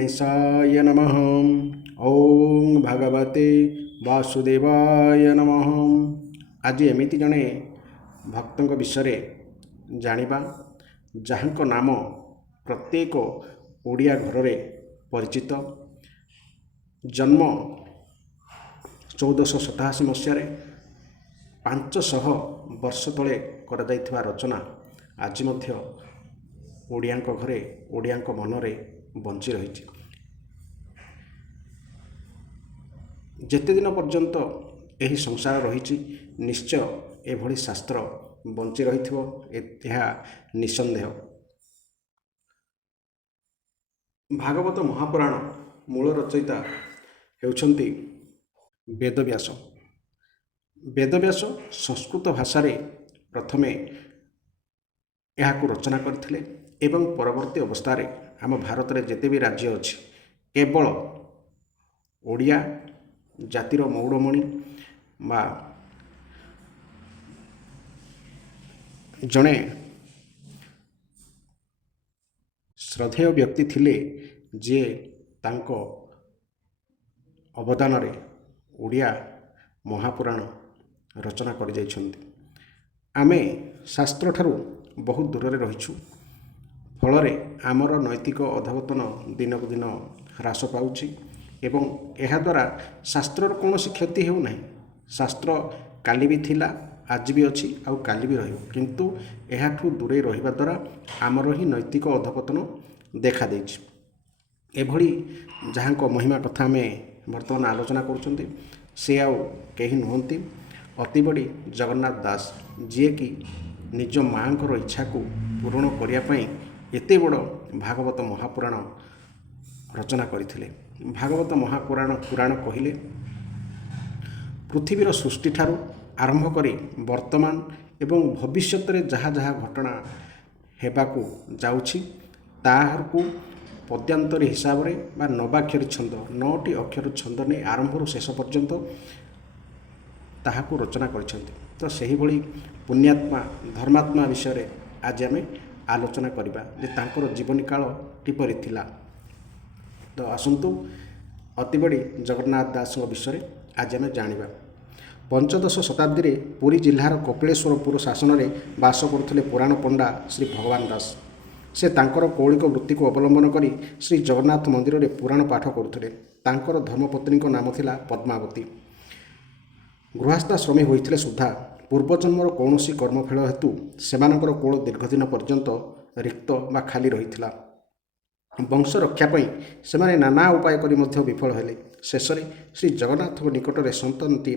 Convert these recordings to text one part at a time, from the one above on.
गणेशाय नमः। ओं भगवते वासुदेवाय नमः। आज एमिति जड़े भक्तों विषय जानिबा जहाँको नाम प्रत्येक ओडिया घर में परिचित। जन्म 1487 मसीह 500 वर्ष तले कर रचना आज ओडियांक घरे ओडियांक मनरे बंची रही। जेते दिन पर्यंत यही संसार रही निश्चय एभली शास्त्र बंची रही निसंदेह। भागवत महापुराण मूल रचयिता हेउछंती वेदव्यास। वेदव्यास संस्कृत भाषा रे प्रथमे यह रचना करथिले एवं परवर्ती अवस्था आम भारत में जिते भी राज्य अच्छी केवल ओडिया जातिर मौड़मणि बा जड़े श्रद्धेय व्यक्ति थिले जे तांको अवदान रे ओडिया महापुराण रचना कर जाइछन्ति। आमे शास्त्र ठारू बहुत दूर रहीछु फल आमर नैतिक अधपतन दिनक दिन ह्रास पाउछि एवं एहा द्वारा शास्त्रर कौन क्षति हेउना। शास्त्र काली भी थिला आज भी अच्छी आउ काली भी रहिबो किंतु एहाठू दूरे रहिबा द्वारा आमर ही नैतिक अधपतन देखा देछि। एभली जहाँको महिमा कथा आमे वर्तमान आलोचना करुछन्ति से आउ केही नुहंती अति बड़ी जगन्नाथ दास जी कि निज माँकर इच्छा को पूरण करने एते बड़ भागवत महापुराण रचना करथिले। भागवत महापुराण पुराण कहले पृथ्वीर सृष्टि ठारू आरंभ करी वर्तमान एवं भविष्यत रे जहाँ जहाँ घटना हेबाकू जाउछि ताहारकू पद्यांतर हिसाब रे बा नवाक्षरी छंद 9टी अक्षर छंद ने आरंभ शेष पर्यंत ताहाकू रचना करछन्ति। तो सही भली पुण्यात्मा धर्मात्मा विषय आज आम आलोचना करबा जे तांकर जीवन काल किपरि थिला। तो आसंतु अति बड़ी जगन्नाथ दास विषय आज आम जानिबा। पंचदश शताब्दी रे पुरी जिल्लार कपिलेश्वरपुर शासन में बास करुले पुराण पंडा श्री भगवान दास। से तांकर कौलिक वृत्ति को अवलंबन करी श्री जगन्नाथ मंदिर रे पुराण पाठ करुले। तांकर धर्मपत्नी को नाम थिला पद्मावती। गृहस्था श्रमी होइथिले सुधा पूर्वजन्मर कौनसी कर्मफल हेतु सेमानकर कोल दीर्घदिन पर्यंत रिक्त बा खाली रहिथिला। वंश रक्षा पाई सेमाने नाना उपाय करी मध्य विफल हेले। शेष में श्री जगन्नाथ निकट में संतानटी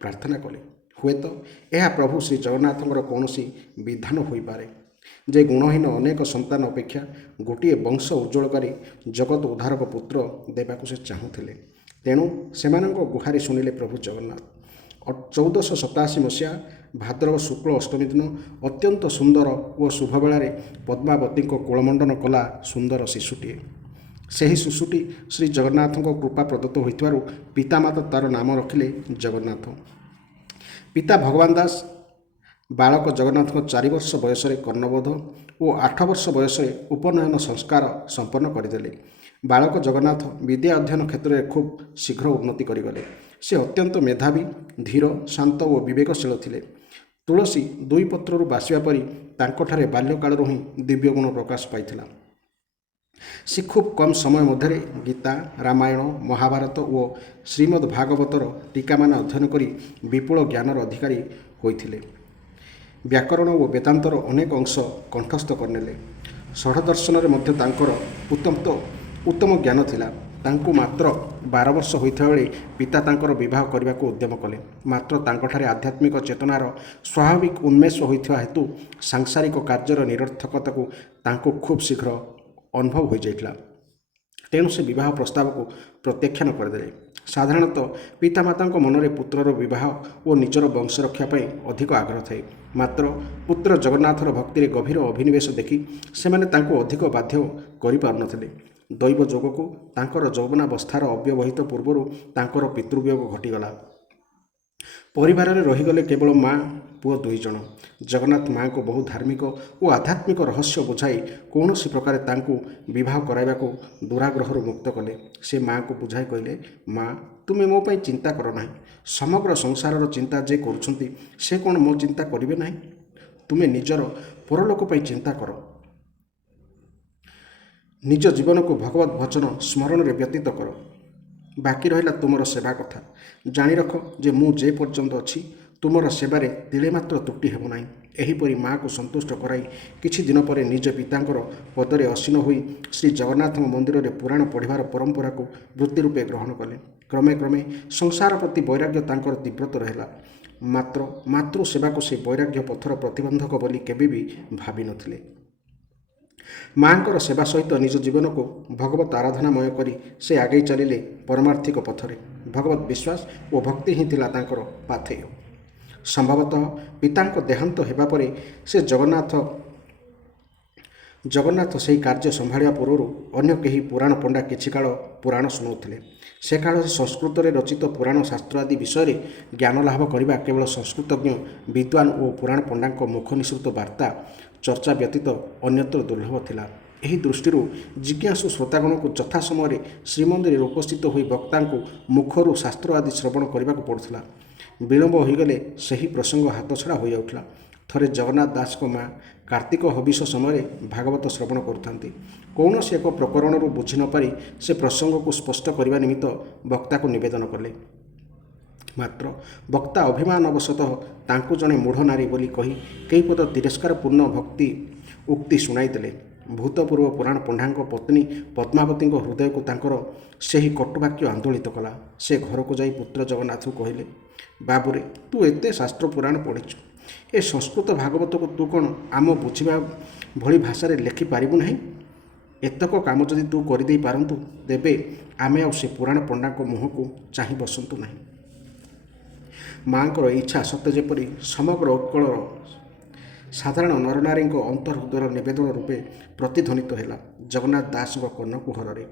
प्रार्थना कले। हुए तो यह प्रभु श्री जगन्नाथ कौनसी विधान हो पारे जे गुणहीन अनेक संतान अपेक्षा गोटे वंश उज्ज्वलकारी जगत उद्धारक पुत्र देवाक से चाहूले। तेणु सेमानंक गुहारी शुणिले प्रभु जगन्नाथ। 1487 मसीहा भाद्रव शुक्ल अष्टमी दिन अत्यंत सुंदर और शुभ बेलारे पद्मावती कोलमंडन कला सुंदर शिशुटीए। सही शिशुटी श्री जगन्नाथ कृपा प्रदत्त होइथिबारु पितामाता तार नाम रखिले जगन्नाथ। पिता भगवान दास बालक जगन्नाथ 4 वर्ष बयस कर्णबोध और 8 वर्ष बयस उपनयन संस्कार संपन्न करदेले। बालक जगन्नाथ विद्या अध्ययन क्षेत्र में खूब शीघ्र उन्नति करगले। से अत्यंत मेधावी धीर शांत और विवेकशील थिले। तुलसी 2 पत्रु बासिया परी तांकठारे बाल्यकालरू ही दिव्य गुण प्रकाश पाइथिला। से खूब कम समय मध्य गीता रामायण महाभारत और श्रीमद् भागवतर टीकामान अध्ययन करी विपुल ज्ञानर अधिकारी होइथिले। व्याकरण और वेदांतर अनेक अंश कंठस्थ करनेले। षढ़ दर्शन में मध्य तांकर उत्तम ज्ञान थिला। तांकु मात्र 12 वर्ष होइथा बेले पिता तांकर विवाह करने को उद्यम कले। मात्र तांकठारे आध्यात्मिक चेतनार स्वाभाविक उन्मेष होइथिबा हेतु सांसारिक कार्यर निरर्थकता को तांकु खूब शीघ्र अनुभव हो जाइथिला। तेणु से विवाह प्रस्ताव को प्रत्याख्यान करदेले। साधारणतः पितामाता मनरे पुत्रर विवाह और निजर वंश रक्षा अधिक आग्रह थाए। मात्र पुत्र जगन्नाथर भक्ति रे गभीर अभिनिवेश देखि सेमाने तांको अधिक बाध्य करि पारुनथिले। दैव जोग को तांकर यौवनावस्थार अव्यवहित पूर्वर तांकर पितृवियोग घटीगला। ପରିବାରରେ ରହିଗଲେ କେବଳ ମା ପୁଅ 2 ଜଣ। ଜଗନ୍ନାଥ ମାଙ୍କୁ ବହୁ ଧାର୍ମିକ ଓ ଆଧ୍ୟାତ୍ମିକ ରହସ୍ୟ ବୁଝାଇ କୌଣସି ପ୍ରକାରେ ତାଙ୍କୁ ବିବାହ କରାଇବାକୁ ଦୁରାଗ୍ରହରୁ ମୁକ୍ତ କଲେ। ସେ ମାଙ୍କୁ ବୁଝାଇ କହିଲେ, ମା, ତୁମେ ମୋ ପାଇଁ ଚିନ୍ତା କର ନାହିଁ। ସମଗ୍ର ସଂସାରର ଚିନ୍ତା ଯେ କରୁଛନ୍ତି ସେ କ'ଣ ମୋ ଚିନ୍ତା କରିବେ ନାହିଁ? ତୁମେ ନିଜର ପରଲୋକ ପାଇଁ ଚିନ୍ତା କର। ନିଜ ଜୀବନକୁ ଭଗବତ ଭଜନ ସ୍ମରଣରେ ବ୍ୟତୀତ କର। ବାକି ରହିଲା ତୁମର ସେବା କଥା। ଜାଣି ରଖ ଯେ ମୁଁ ଯେ ପର୍ଯ୍ୟନ୍ତ ଅଛି ତୁମର ସେବାରେ ତିଳେ ମାତ୍ର ତ୍ରୁଟି ହେବ ନାହିଁ। ଏହିପରି ମାଆକୁ ସନ୍ତୁଷ୍ଟ କରାଇ କିଛି ଦିନ ପରେ ନିଜ ପିତାଙ୍କର ପଦରେ ଅସୀନ ହୋଇ ଶ୍ରୀ ଜଗନ୍ନାଥଙ୍କ ମନ୍ଦିରରେ ପୁରାଣ ପଢ଼ିବାର ପରମ୍ପରାକୁ ବୃତ୍ତି ରୂପେ ଗ୍ରହଣ କଲେ। କ୍ରମେ କ୍ରମେ ସଂସାର ପ୍ରତି ବୈରାଗ୍ୟ ତାଙ୍କର ତୀବ୍ରତର ହେଲା। ମାତ୍ର ମାତୃ ସେବାକୁ ସେ ବୈରାଗ୍ୟ ପଥର ପ୍ରତିବନ୍ଧକ ବୋଲି କେବେ ବି ଭାବିନଥିଲେ। ମାଙ୍କର ସେବା ସହିତ ନିଜ ଜୀବନକୁ ଭଗବତ ଆରାଧନାମୟ କରି ସେ ଆଗେଇ ଚାଲିଲେ ପରମାର୍ଥିକ ପଥରେ। ଭଗବତ ବିଶ୍ୱାସ ଓ ଭକ୍ତି ହିଁ ଥିଲା ତାଙ୍କର ପାଥେୟ। ସମ୍ଭବତଃ ପିତାଙ୍କ ଦେହାନ୍ତ ହେବା ପରେ ସେ ଜଗନ୍ନାଥ ସେହି କାର୍ଯ୍ୟ ସମ୍ଭାଳିବା ପୂର୍ବରୁ ଅନ୍ୟ କେହି ପୁରାଣ ପଣ୍ଡା କିଛି କାଳ ପୁରାଣ ଶୁଣାଉଥିଲେ। ସେ କାଳରେ ସଂସ୍କୃତରେ ରଚିତ ପୁରାଣ ଶାସ୍ତ୍ର ଆଦି ବିଷୟରେ ଜ୍ଞାନ ଲାଭ କରିବା କେବଳ ସଂସ୍କୃତଜ୍ଞ ବିଦ୍ୱାନ ଓ ପୁରାଣ ପଣ୍ଡାଙ୍କ ମୁଖ ନିଃସୃତ ବାର୍ତ୍ତା ଚର୍ଚ୍ଚା ବ୍ୟତୀତ ଅନ୍ୟତ୍ର ଦୁର୍ଲଭ ଥିଲା। ଏହି ଦୃଷ୍ଟିରୁ ଜିଜ୍ଞାସୁ ଶ୍ରୋତାଗଣକୁ ଯଥା ସମୟରେ ଶ୍ରୀମନ୍ଦିରରେ ଉପସ୍ଥିତ ହୋଇ ବକ୍ତାଙ୍କୁ ମୁଖରୁ ଶାସ୍ତ୍ର ଆଦି ଶ୍ରବଣ କରିବାକୁ ପଡ଼ୁଥିଲା। ବିଳମ୍ବ ହୋଇଗଲେ ସେହି ପ୍ରସଙ୍ଗ ହାତଛଡ଼ା ହୋଇଯାଉଥିଲା। ଥରେ ଜଗନ୍ନାଥ ଦାସଙ୍କ ମା କାର୍ତ୍ତିକ ହବିଷ ସମୟରେ ଭାଗବତ ଶ୍ରବଣ କରୁଥାନ୍ତି। କୌଣସି ଏକ ପ୍ରକରଣରୁ ବୁଝି ନ ପାରି ସେ ପ୍ରସଙ୍ଗକୁ ସ୍ପଷ୍ଟ କରିବା ନିମିତ୍ତ ବକ୍ତାକୁ ନିବେଦନ କଲେ। ମାତ୍ର ବକ୍ତା ଅଭିମାନବଶତଃ ତାଙ୍କୁ ଜଣେ ମୂଢ଼ ନାରୀ ବୋଲି କହି କେଇପଦ ତିରସ୍କାରପୂର୍ଣ୍ଣ ଭକ୍ତି ଉକ୍ତି ଶୁଣାଇଦେଲେ। ଭୂତପୂର୍ବ ପୁରାଣ ପଣ୍ଡାଙ୍କ ପତ୍ନୀ ପଦ୍ମାବତୀଙ୍କ ହୃଦୟକୁ ତାଙ୍କର ସେହି କଟୁବାକ୍ୟ ଆନ୍ଦୋଳିତ କଲା। ସେ ଘରକୁ ଯାଇ ପୁତ୍ର ଜଗନ୍ନାଥଙ୍କୁ କହିଲେ, ବାବୁରେ, ତୁ ଏତେ ଶାସ୍ତ୍ର ପୁରାଣ ପଢ଼ିଛୁ, ଏ ସଂସ୍କୃତ ଭାଗବତକୁ ତୁ କ'ଣ ଆମ ବୁଝିବା ଭଳି ଭାଷାରେ ଲେଖିପାରିବୁ ନାହିଁ? ଏତକ କାମ ଯଦି ତୁ କରିଦେଇ ପାରନ୍ତୁ ତେବେ ଆମେ ଆଉ ସେ ପୁରାଣ ପଣ୍ଡାଙ୍କ ମୁହଁକୁ ଚାହିଁ ବସନ୍ତୁ ନାହିଁ। ମାଙ୍କର ଇଚ୍ଛା ସତେ ଯେପରି ସମଗ୍ର ଉତ୍କଳର ସାଧାରଣ ନରନାରୀଙ୍କ ଅନ୍ତର୍ହୃଦୟର ନିବେଦନ ରୂପେ ପ୍ରତିଧ୍ୱନିତ ହେଲା ଜଗନ୍ନାଥ ଦାସଙ୍କ କର୍ଣ୍ଣକୁହରରେ।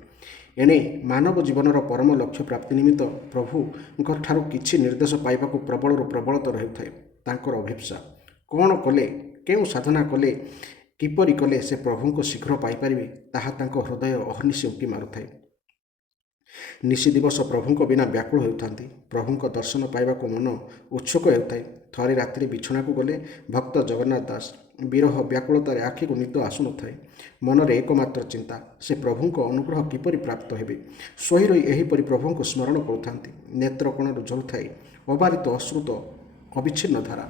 ଏଣେ ମାନବ ଜୀବନର ପରମ ଲକ୍ଷ୍ୟ ପ୍ରାପ୍ତି ନିମିତ୍ତ ପ୍ରଭୁଙ୍କଠାରୁ କିଛି ନିର୍ଦ୍ଦେଶ ପାଇବାକୁ ପ୍ରବଳରୁ ପ୍ରବଳତର ହେଉଥାଏ ତାଙ୍କର ଅଭିପ୍ସା। କ'ଣ କଲେ, କେଉଁ ସାଧନା କଲେ, କିପରି କଲେ ସେ ପ୍ରଭୁଙ୍କୁ ଶୀଘ୍ର ପାଇପାରିବେ ତାହା ତାଙ୍କ ହୃଦୟ ଅହର୍ନିଶି ଉଙ୍କି ମାରୁଥାଏ। ନିଶି ଦିବସ ପ୍ରଭୁଙ୍କ ବିନା ବ୍ୟାକୁଳ ହେଉଥାନ୍ତି। ପ୍ରଭୁଙ୍କ ଦର୍ଶନ ପାଇବାକୁ ମନ ଉତ୍ସୁକ ହେଉଥାଏ। ଥରେ ରାତିରେ ବିଛଣାକୁ ଗଲେ ଭକ୍ତ ଜଗନ୍ନାଥ ଦାସ ବିରହ ବ୍ୟାକୁଳତାରେ ଆଖିକୁ ନିଦ ଆସୁନଥାଏ। ମନରେ ଏକମାତ୍ର ଚିନ୍ତା, ସେ ପ୍ରଭୁଙ୍କ ଅନୁଗ୍ରହ କିପରି ପ୍ରାପ୍ତ ହେବେ। ଶୋଇ ରହି ଏହିପରି ପ୍ରଭୁଙ୍କୁ ସ୍ମରଣ କରୁଥାନ୍ତି। ନେତ୍ର କୋଣରୁ ଝରୁଥାଏ ଅବାରିତ ଅଶ୍ରୁତ ଅବିଚ୍ଛିନ୍ନ ଧାରା।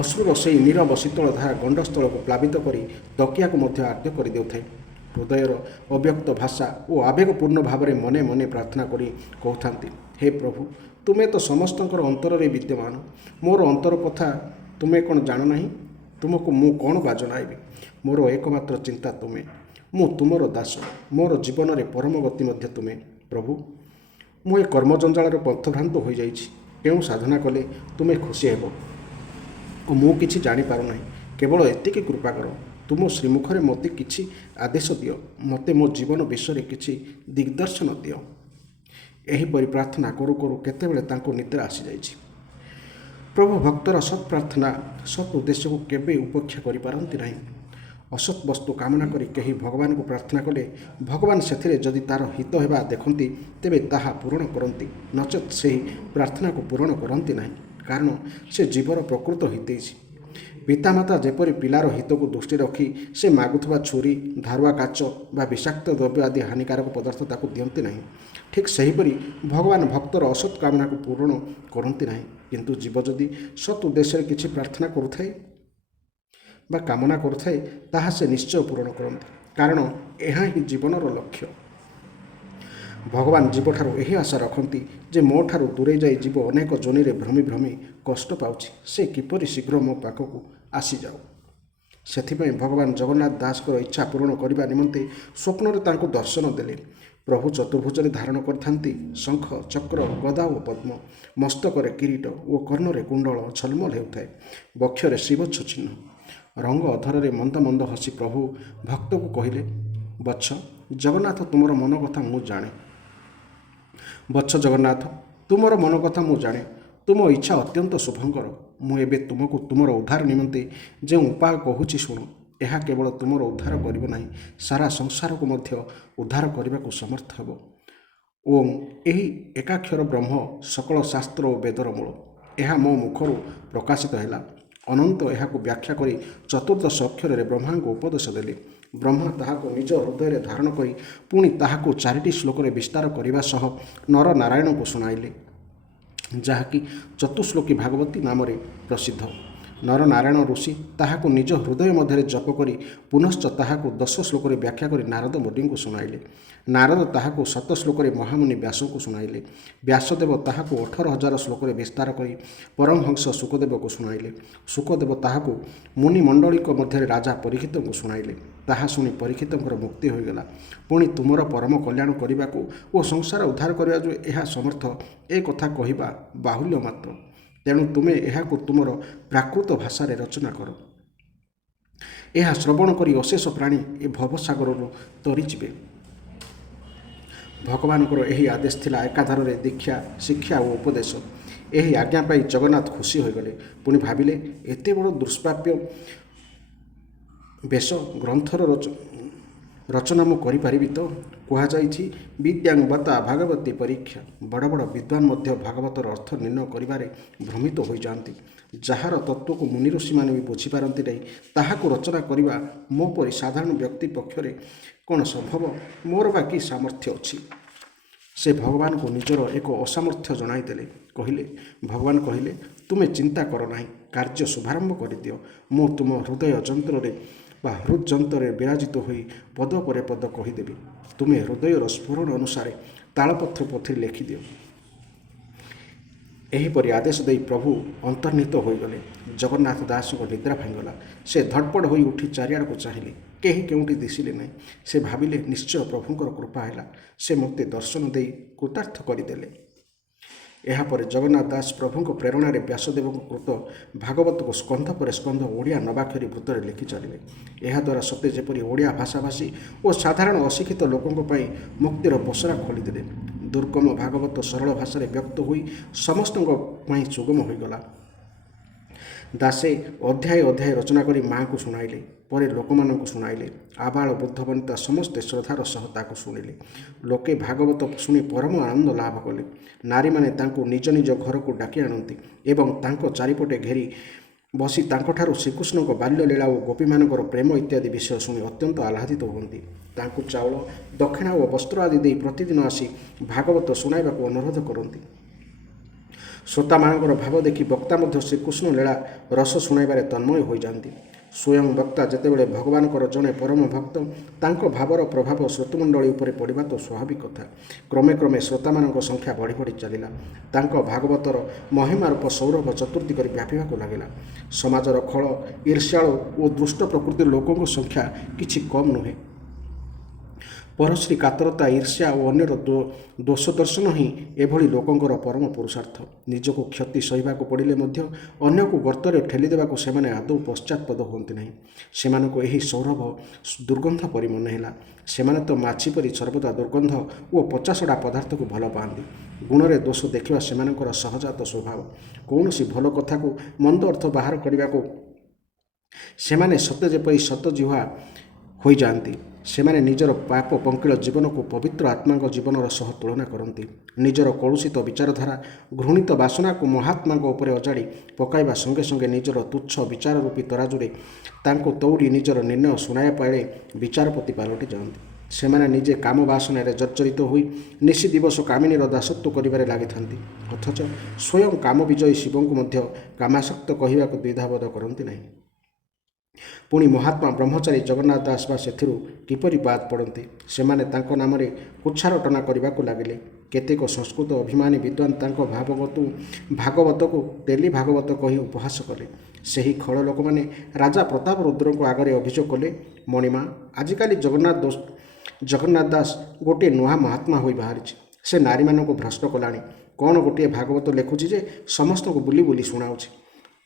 ଅଶ୍ରୁର ସେହି ନୀରବ ଶୀତଳ ଧାରା ଗଣ୍ଡସ୍ଥଳକୁ ପ୍ଲାବିତ କରି ତକିଆକୁ ମଧ୍ୟ ଆର୍ଦ୍ର କରିଦେଉଥାଏ। ହୃଦୟର ଅବ୍ୟକ୍ତ ଭାଷା ଓ ଆବେଗପୂର୍ଣ୍ଣ ଭାବରେ ମନେ ମନେ ପ୍ରାର୍ଥନା କରି କହୁଥାନ୍ତି, ହେ ପ୍ରଭୁ, ତୁମେ ତ ସମସ୍ତଙ୍କର ଅନ୍ତରରେ ବିଦ୍ୟମାନ। ମୋର ଅନ୍ତର କଥା ତୁମେ କ'ଣ ଜାଣ ନାହିଁ? ତୁମକୁ ମୁଁ କ'ଣ ବା ଜଣାଇବି? ମୋର ଏକମାତ୍ର ଚିନ୍ତା ତୁମେ। ମୁଁ ତୁମର ଦାସ। ମୋର ଜୀବନରେ ପରମ ଗତି ମଧ୍ୟ ତୁମେ। ପ୍ରଭୁ, ମୁଁ ଏ କର୍ମଜଞ୍ଜାଳର ପଥଭ୍ରାନ୍ତ ହୋଇଯାଇଛି। କେଉଁ ସାଧନା କଲେ ତୁମେ ଖୁସି ହେବ ଓ ମୁଁ କିଛି ଜାଣିପାରୁନାହିଁ। କେବଳ ଏତିକି କୃପା କର। ତୁମ ଶ୍ରୀମୁଖରେ ମୋତେ କିଛି ଆଦେଶ ଦିଅ। ମୋତେ ମୋ ଜୀବନ ବିଷୟରେ କିଛି ଦିଗ୍ଦର୍ଶନ ଦିଅ। ଏହିପରି ପ୍ରାର୍ଥନା କରୁ କରୁ କେତେବେଳେ ତାଙ୍କୁ ନିଦ୍ରା ଆସିଯାଇଛି। ପ୍ରଭୁ ଭକ୍ତର ସତ୍ ପ୍ରାର୍ଥନା ସତ୍ ଉଦ୍ଦେଶ୍ୟକୁ କେବେ ଉପେକ୍ଷା କରିପାରନ୍ତି ନାହିଁ। ଅସତ୍ ବସ୍ତୁ କାମନା କରି କେହି ଭଗବାନଙ୍କୁ ପ୍ରାର୍ଥନା କଲେ ଭଗବାନ ସେଥିରେ ଯଦି ତାର ହିତ ହେବା ଦେଖନ୍ତି ତେବେ ତାହା ପୂରଣ କରନ୍ତି, ନଚେତ୍ ସେହି ପ୍ରାର୍ଥନାକୁ ପୂରଣ କରନ୍ତି ନାହିଁ। କାରଣ ସେ ଜୀବର ପ୍ରକୃତ ହିତୈଷୀ। ପିତାମାତା ଯେପରି ପିଲାର ହିତକୁ ଦୃଷ୍ଟି ରଖି ସେ ମାଗୁଥିବା ଛୁରୀ, ଧାରୁଆ କାଚ ବା ବିଷାକ୍ତ ଦ୍ରବ୍ୟ ଆଦି ହାନିକାରକ ପଦାର୍ଥ ତାକୁ ଦିଅନ୍ତି ନାହିଁ, ଠିକ୍ ସେହିପରି ଭଗବାନ ଭକ୍ତର ଅସତ୍ କାମନାକୁ ପୂରଣ କରନ୍ତି ନାହିଁ। କିନ୍ତୁ ଜୀବ ଯଦି ସତ୍ ଉଦ୍ଦେଶ୍ୟରେ କିଛି ପ୍ରାର୍ଥନା କରୁଥାଏ ବା କାମନା କରୁଥାଏ ତାହା ସେ ନିଶ୍ଚୟ ପୂରଣ କରନ୍ତି, କାରଣ ଏହା ହିଁ ଜୀବନର ଲକ୍ଷ୍ୟ। ଭଗବାନ ଜୀବଠାରୁ ଏହି ଆଶା ରଖନ୍ତି ଯେ ମୋ ଠାରୁ ଦୂରେଇ ଯାଇ ଜୀବ ଅନେକ ଯୋନିରେ ଭ୍ରମି ଭ୍ରମି କଷ୍ଟ ପାଉଛି, ସେ କିପରି ଶୀଘ୍ର ମୋ ପାଖକୁ ଆସିଯାଉ। ସେଥିପାଇଁ ଭଗବାନ ଜଗନ୍ନାଥ ଦାସଙ୍କର ଇଚ୍ଛା ପୂରଣ କରିବା ନିମନ୍ତେ ସ୍ୱପ୍ନରେ ତାଙ୍କୁ ଦର୍ଶନ ଦେଲେ। ପ୍ରଭୁ ଚତୁର୍ଭୁଜରେ ଧାରଣ କରିଥାନ୍ତି ଶଙ୍ଖ, ଚକ୍ର, ଗଦା ଓ ପଦ୍ମ। ମସ୍ତକରେ କିରୀଟ ଓ କର୍ଣ୍ଣରେ କୁଣ୍ଡଳ ଝଲମଲ ହେଉଥାଏ। ବକ୍ଷରେ ଶ୍ରୀବତ୍ସ ଚିହ୍ନ। ରଙ୍ଗ ଅଧରରେ ମନ୍ଦ ମନ୍ଦ ହସି ପ୍ରଭୁ ଭକ୍ତକୁ କହିଲେ, ବତ୍ସ ଜଗନ୍ନାଥ, ତୁମର ମନ କଥା ମୁଁ ଜାଣେ। ବତ୍ସ ଜଗନ୍ନାଥ, ତୁମର ମନ କଥା ମୁଁ ଜାଣେ। ତୁମ ଇଚ୍ଛା ଅତ୍ୟନ୍ତ ଶୁଭଙ୍କର। ମୁଁ ଏବେ ତୁମକୁ ତୁମର ଉଦ୍ଧାର ନିମନ୍ତେ ଯେଉଁ ଉପାୟ କହୁଛି ଶୁଣ। ଏହା କେବଳ ତୁମର ଉଦ୍ଧାର କରିବ ନାହିଁ, ସାରା ସଂସାରକୁ ମଧ୍ୟ ଉଦ୍ଧାର କରିବାକୁ ସମର୍ଥ ହେବ। ଓಂ ଏହି ଏକାକ୍ଷର ବ୍ରହ୍ମ ସକଳ ଶାସ୍ତ୍ର ଓ ବେଦର ମୂଳ। ଏହା ମୋ ମୁଖରୁ ପ୍ରକାଶିତ ହେଲା। ଅନନ୍ତ ଏହାକୁ ବ୍ୟାଖ୍ୟା କରି ଚତୁର୍ଦ୍ଦଶ ଅକ୍ଷରରେ ବ୍ରହ୍ମାଙ୍କୁ ଉପଦେଶ ଦେଲେ। ବ୍ରହ୍ମା ତାହାକୁ ନିଜ ହୃଦୟରେ ଧାରଣ କରି ପୁଣି ତାହାକୁ 4ଟି ଶ୍ଲୋକରେ ବିସ୍ତାର କରିବା ସହ ନର ନାରାୟଣଙ୍କୁ ଶୁଣାଇଲେ, ଯାହାକି ଚତୁଶ୍ଲୋକୀ ଭାଗବତୀ ନାମରେ ପ୍ରସିଦ୍ଧ। ନରନାରାୟଣ ଋଷି ତାହାକୁ ନିଜ ହୃଦୟ ମଧ୍ୟରେ ଜପ କରି ପୁନଶ୍ଚ ତାହାକୁ 10 ଶ୍ଲୋକରେ ବ୍ୟାଖ୍ୟା କରି ନାରଦ ମୁନିଙ୍କୁ ଶୁଣାଇଲେ। ନାରଦ ତାହାକୁ 7 ଶ୍ଲୋକରେ ମହାମୁନି ବ୍ୟାସଙ୍କୁ ଶୁଣାଇଲେ। ବ୍ୟାସଦେବ ତାହାକୁ 18,000 ଶ୍ଲୋକରେ ବିସ୍ତାର କରି ପରମହଂସ ଶୁକଦେବକୁ ଶୁଣାଇଲେ। ଶୁକଦେବ ତାହାକୁ ମୁନିମଣ୍ଡଳୀଙ୍କ ମଧ୍ୟରେ ରାଜା ପରୀକ୍ଷିତଙ୍କୁ ଶୁଣାଇଲେ। ତାହା ଶୁଣି ପରୀକ୍ଷିତଙ୍କର ମୁକ୍ତି ହୋଇଗଲା। ପୁଣି ତୁମର ପରମ କଲ୍ୟାଣ କରିବାକୁ ଓ ସଂସାର ଉଦ୍ଧାର କରିବା ଯେଉଁ ଏହା ସମର୍ଥ, ଏ କଥା କହିବା ବାହୁଲ୍ୟ ମାତ୍ର। ତେଣୁ ତୁମେ ଏହାକୁ ତୁମର ପ୍ରାକୃତ ଭାଷାରେ ରଚନା କର। ଏହା ଶ୍ରବଣ କରି ଅଶେଷ ପ୍ରାଣୀ ଏ ଭବସାଗରରୁ ତରିଯିବେ। ଭଗବାନଙ୍କର ଏହି ଆଦେଶ ଥିଲା ଏକାଧାରରେ ଦୀକ୍ଷା, ଶିକ୍ଷା ଓ ଉପଦେଶ। ଏହି ଆଜ୍ଞା ପାଇ ଜଗନ୍ନାଥ ଖୁସି ହୋଇଗଲେ। ପୁଣି ଭାବିଲେ, ଏତେ ବଡ଼ ଦୁଷ୍ପ୍ରାପ୍ୟ ବେଶ ଗ୍ରନ୍ଥର ରଚନା ମୁଁ କରିପାରିବି ତ? କୁହାଯାଇଛି, ବିଦ୍ୟାଂ ବତା ଭାଗବତୀ ପରୀକ୍ଷା। ବଡ଼ ବଡ଼ ବିଦ୍ୱାନ ମଧ୍ୟ ଭାଗବତର ଅର୍ଥ ନିର୍ଣ୍ଣୟ କରିବାରେ ଭ୍ରମିତ ହୋଇଯାଆନ୍ତି। ଯାହାର ତତ୍ତ୍ୱକୁ ମୁନି ଋଷିମାନେ ବି ବୁଝିପାରନ୍ତି ନାହିଁ, ତାହାକୁ ରଚନା କରିବା ମୋ ପରି ସାଧାରଣ ବ୍ୟକ୍ତି ପକ୍ଷରେ କ'ଣ ସମ୍ଭବ? ମୋର ବା କି ସାମର୍ଥ୍ୟ ଅଛି? ସେ ଭଗବାନଙ୍କୁ ନିଜର ଏକ ଅସାମର୍ଥ୍ୟ ଜଣାଇଦେଲେ। ଭଗବାନ କହିଲେ, ତୁମେ ଚିନ୍ତା କର ନାହିଁ, କାର୍ଯ୍ୟ ଶୁଭାରମ୍ଭ କରିଦିଅ। ମୁଁ ତୁମ ହୃଦୟ ଯନ୍ତ୍ରରେ ବା ହୃଦଯନ୍ତ୍ରରେ ବିରାଜିତ ହୋଇ ପଦ ପରେ ପଦ କହିଦେବି। ତୁମେ ହୃଦୟର ସ୍ଫୁରଣ ଅନୁସାରେ ତାଳପତ୍ର ପୋଥିରେ ଲେଖିଦିଅ। ଏହିପରି ଆଦେଶ ଦେଇ ପ୍ରଭୁ ଅନ୍ତର୍ନିହିତ ହୋଇଗଲେ। ଜଗନ୍ନାଥ ଦାସଙ୍କ ନିଦ୍ରା ଭାଙ୍ଗିଗଲା। ସେ ଧଡ଼ପଡ଼ ହୋଇ ଉଠି ଚାରିଆଡ଼କୁ ଚାହିଁଲେ। କେହି କେଉଁଠି ଦିଶିଲେ ନାହିଁ। ସେ ଭାବିଲେ, ନିଶ୍ଚୟ ପ୍ରଭୁଙ୍କର କୃପା ହେଲା। ସେ ମୋତେ ଦର୍ଶନ ଦେଇ କୃତାର୍ଥ କରିଦେଲେ। ଏହାପରେ ଜଗନ୍ନାଥ ଦାସ ପ୍ରଭୁଙ୍କ ପ୍ରେରଣାରେ ବ୍ୟାସଦେବଙ୍କ କୃତ ଭାଗବତକୁ ସ୍କନ୍ଧ ପରେ ସ୍କନ୍ଧ ଓଡ଼ିଆ ନବାକ୍ଷରୀ ବୃତ୍ତରେ ଲେଖି ଚାଲିଲେ। ଏହାଦ୍ୱାରା ସତେ ଯେପରି ଓଡ଼ିଆ ଭାଷାଭାଷୀ ଓ ସାଧାରଣ ଅଶିକ୍ଷିତ ଲୋକଙ୍କ ପାଇଁ ମୁକ୍ତିର ପସରା ଖୋଲିଦେଲେ। ଦୁର୍ଗମ ଭାଗବତ ସରଳ ଭାଷାରେ ବ୍ୟକ୍ତ ହୋଇ ସମସ୍ତଙ୍କ ପାଇଁ ସୁଗମ ହୋଇଗଲା। ଦାସେ ଅଧ୍ୟାୟ ଅଧ୍ୟାୟ ରଚନା କରି ମାଆଙ୍କୁ ଶୁଣାଇଲେ। ପରେ ଲୋକମାନଙ୍କୁ ଶୁଣାଇଲେ। ଆବାଳ ବୃଦ୍ଧ ବନିତା ସମସ୍ତେ ଶ୍ରଦ୍ଧାର ସହ ତାକୁ ଶୁଣିଲେ। ଲୋକେ ଭାଗବତ ଶୁଣି ପରମ ଆନନ୍ଦ ଲାଭ କଲେ। ନାରୀମାନେ ତାଙ୍କୁ ନିଜ ନିଜ ଘରକୁ ଡାକି ଆଣନ୍ତି ଏବଂ ତାଙ୍କ ଚାରିପଟେ ଘେରି ବସି ତାଙ୍କଠାରୁ ଶ୍ରୀକୃଷ୍ଣଙ୍କ ବାଲ୍ୟଲୀଳା ଓ ଗୋପୀମାନଙ୍କର ପ୍ରେମ ଇତ୍ୟାଦି ବିଷୟ ଶୁଣି ଅତ୍ୟନ୍ତ ଆହ୍ଲାଦିତ ହୁଅନ୍ତି। ତାଙ୍କୁ ଚାଉଳ, ଦକ୍ଷିଣା ଓ ବସ୍ତ୍ର ଆଦି ଦେଇ ପ୍ରତିଦିନ ଆସି ଭାଗବତ ଶୁଣାଇବାକୁ ଅନୁରୋଧ କରନ୍ତି। ଶ୍ରୋତାମାନଙ୍କର ଭାବ ଦେଖି ବକ୍ତା ମଧ୍ୟ ଶ୍ରୀକୃଷ୍ଣ ଲୀଳା ରସ ଶୁଣାଇବାରେ ତନ୍ମୟ ହୋଇଯାଆନ୍ତି। ସ୍ୱୟଂ ବକ୍ତା ଯେତେବେଳେ ଭଗବାନଙ୍କର ଜଣେ ପରମ ଭକ୍ତ, ତାଙ୍କ ଭାବର ପ୍ରଭାବ ଶ୍ରୋତୃମଣ୍ଡଳୀ ଉପରେ ପଡ଼ିବା ତ ସ୍ୱାଭାବିକ କଥା। କ୍ରମେ କ୍ରମେ ଶ୍ରୋତାମାନଙ୍କ ସଂଖ୍ୟା ବଢ଼ି ବଢ଼ି ଚାଲିଲା। ତାଙ୍କ ଭାଗବତର ମହିମା ରୂପ ସୌରଭ ଚତୁର୍ଦ୍ଦି କରି ବ୍ୟାପିବାକୁ ଲାଗିଲା। ସମାଜର ଖଳ, ଈର୍ଷ୍ୟାଳୁ ଓ ଦୁଷ୍ଟ ପ୍ରକୃତିର ଲୋକଙ୍କ ସଂଖ୍ୟା କିଛି କମ୍ ନୁହେଁ। ପରଶ୍ରୀ କାତରତା, ଈର୍ଷ୍ୟା ଓ ଅନ୍ୟର ଦୋଷ ଦର୍ଶନ ହିଁ ଏଭଳି ଲୋକଙ୍କର ପରମ ପୁରୁଷାର୍ଥ। ନିଜକୁ କ୍ଷତି ସହିବାକୁ ପଡ଼ିଲେ ମଧ୍ୟ ଅନ୍ୟକୁ ଗର୍ତ୍ତରେ ଠେଲିଦେବାକୁ ସେମାନେ ଆଦୌ ପଶ୍ଚାତପଦ ହୁଅନ୍ତି ନାହିଁ। ସେମାନଙ୍କୁ ଏହି ସୌରଭ ଦୁର୍ଗନ୍ଧ ପରି ମନେ ହେଲା। ସେମାନେ ତ ମାଛି ପରି ସର୍ବଦା ଦୁର୍ଗନ୍ଧ ଓ ପଚାସଢ଼ା ପଦାର୍ଥକୁ ଭଲ ପାଆନ୍ତି। ଗୁଣରେ ଦୋଷ ଦେଖିବା ସେମାନଙ୍କର ସହଜାତ ସ୍ୱଭାବ। କୌଣସି ଭଲ କଥାକୁ ମନ୍ଦ ଅର୍ଥ ବାହାର କରିବାକୁ ସେମାନେ ସତେ ଯେପରି ଶତଜିହ୍ୱା ହୋଇଯାଆନ୍ତି। ସେମାନେ ନିଜର ପାପ ପଙ୍କିଳ ଜୀବନକୁ ପବିତ୍ର ଆତ୍ମାଙ୍କ ଜୀବନର ସହ ତୁଳନା କରନ୍ତି। ନିଜର କଳୁଷିତ ବିଚାରଧାରା, ଘୃଣିତ ବାସନାକୁ ମହାତ୍ମାଙ୍କ ଉପରେ ଅଜାଡ଼ି ପକାଇବା ସଙ୍ଗେ ସଙ୍ଗେ ନିଜର ତୁଚ୍ଛ ବିଚାର ରୂପୀ ତରାଜୁରେ ତାଙ୍କୁ ତଉଡ଼ି ନିଜର ନିର୍ଣ୍ଣୟ ଶୁଣାଇବା ପାଇଲେ ବିଚାରପତି ପାଲଟି ଯାଆନ୍ତି। ସେମାନେ ନିଜେ କାମ ବାସନାରେ ଜର୍ଜରିତ ହୋଇ ନିଶି ଦିବସ କାମିନୀର ଦାସତ୍ୱ କରିବାରେ ଲାଗିଥାନ୍ତି, ଅଥଚ ସ୍ୱୟଂ କାମ ବିଜୟୀ ଶିବଙ୍କୁ ମଧ୍ୟ କାମାସକ୍ତ କହିବାକୁ ଦ୍ୱିଧାବୋଧ କରନ୍ତି ନାହିଁ। ପୁଣି ମହାତ୍ମା ବ୍ରହ୍ମଚାରୀ ଜଗନ୍ନାଥ ଦାସ ବା ସେଥିରୁ କିପରି ବାଦ ପଡ଼ନ୍ତି? ସେମାନେ ତାଙ୍କ ନାମରେ କୁଚ୍ଛାରଟନା କରିବାକୁ ଲାଗିଲେ। କେତେକ ସଂସ୍କୃତ ଅଭିମାନୀ ବିଦ୍ୱାନ ତାଙ୍କ ଭାଗବତକୁ ଟେଲି ଭାଗବତ କହି ଉପହାସ କଲେ। ସେହି ଖଳ ଲୋକମାନେ ରାଜା ପ୍ରତାପ ରୁଦ୍ରଙ୍କ ଆଗରେ ଅଭିଯୋଗ କଲେ, ମଣିମା, ଆଜିକାଲି ଜଗନ୍ନାଥ ଦାସ ଗୋଟିଏ ନୂଆ ମହାତ୍ମା ହୋଇ ବାହାରିଛି। ସେ ନାରୀମାନଙ୍କୁ ଭ୍ରଷ୍ଟ କଲାଣି। କ'ଣ ଗୋଟିଏ ଭାଗବତ ଲେଖୁଛି ଯେ ସମସ୍ତଙ୍କୁ ବୁଲି ବୁଲି ଶୁଣାଉଛି।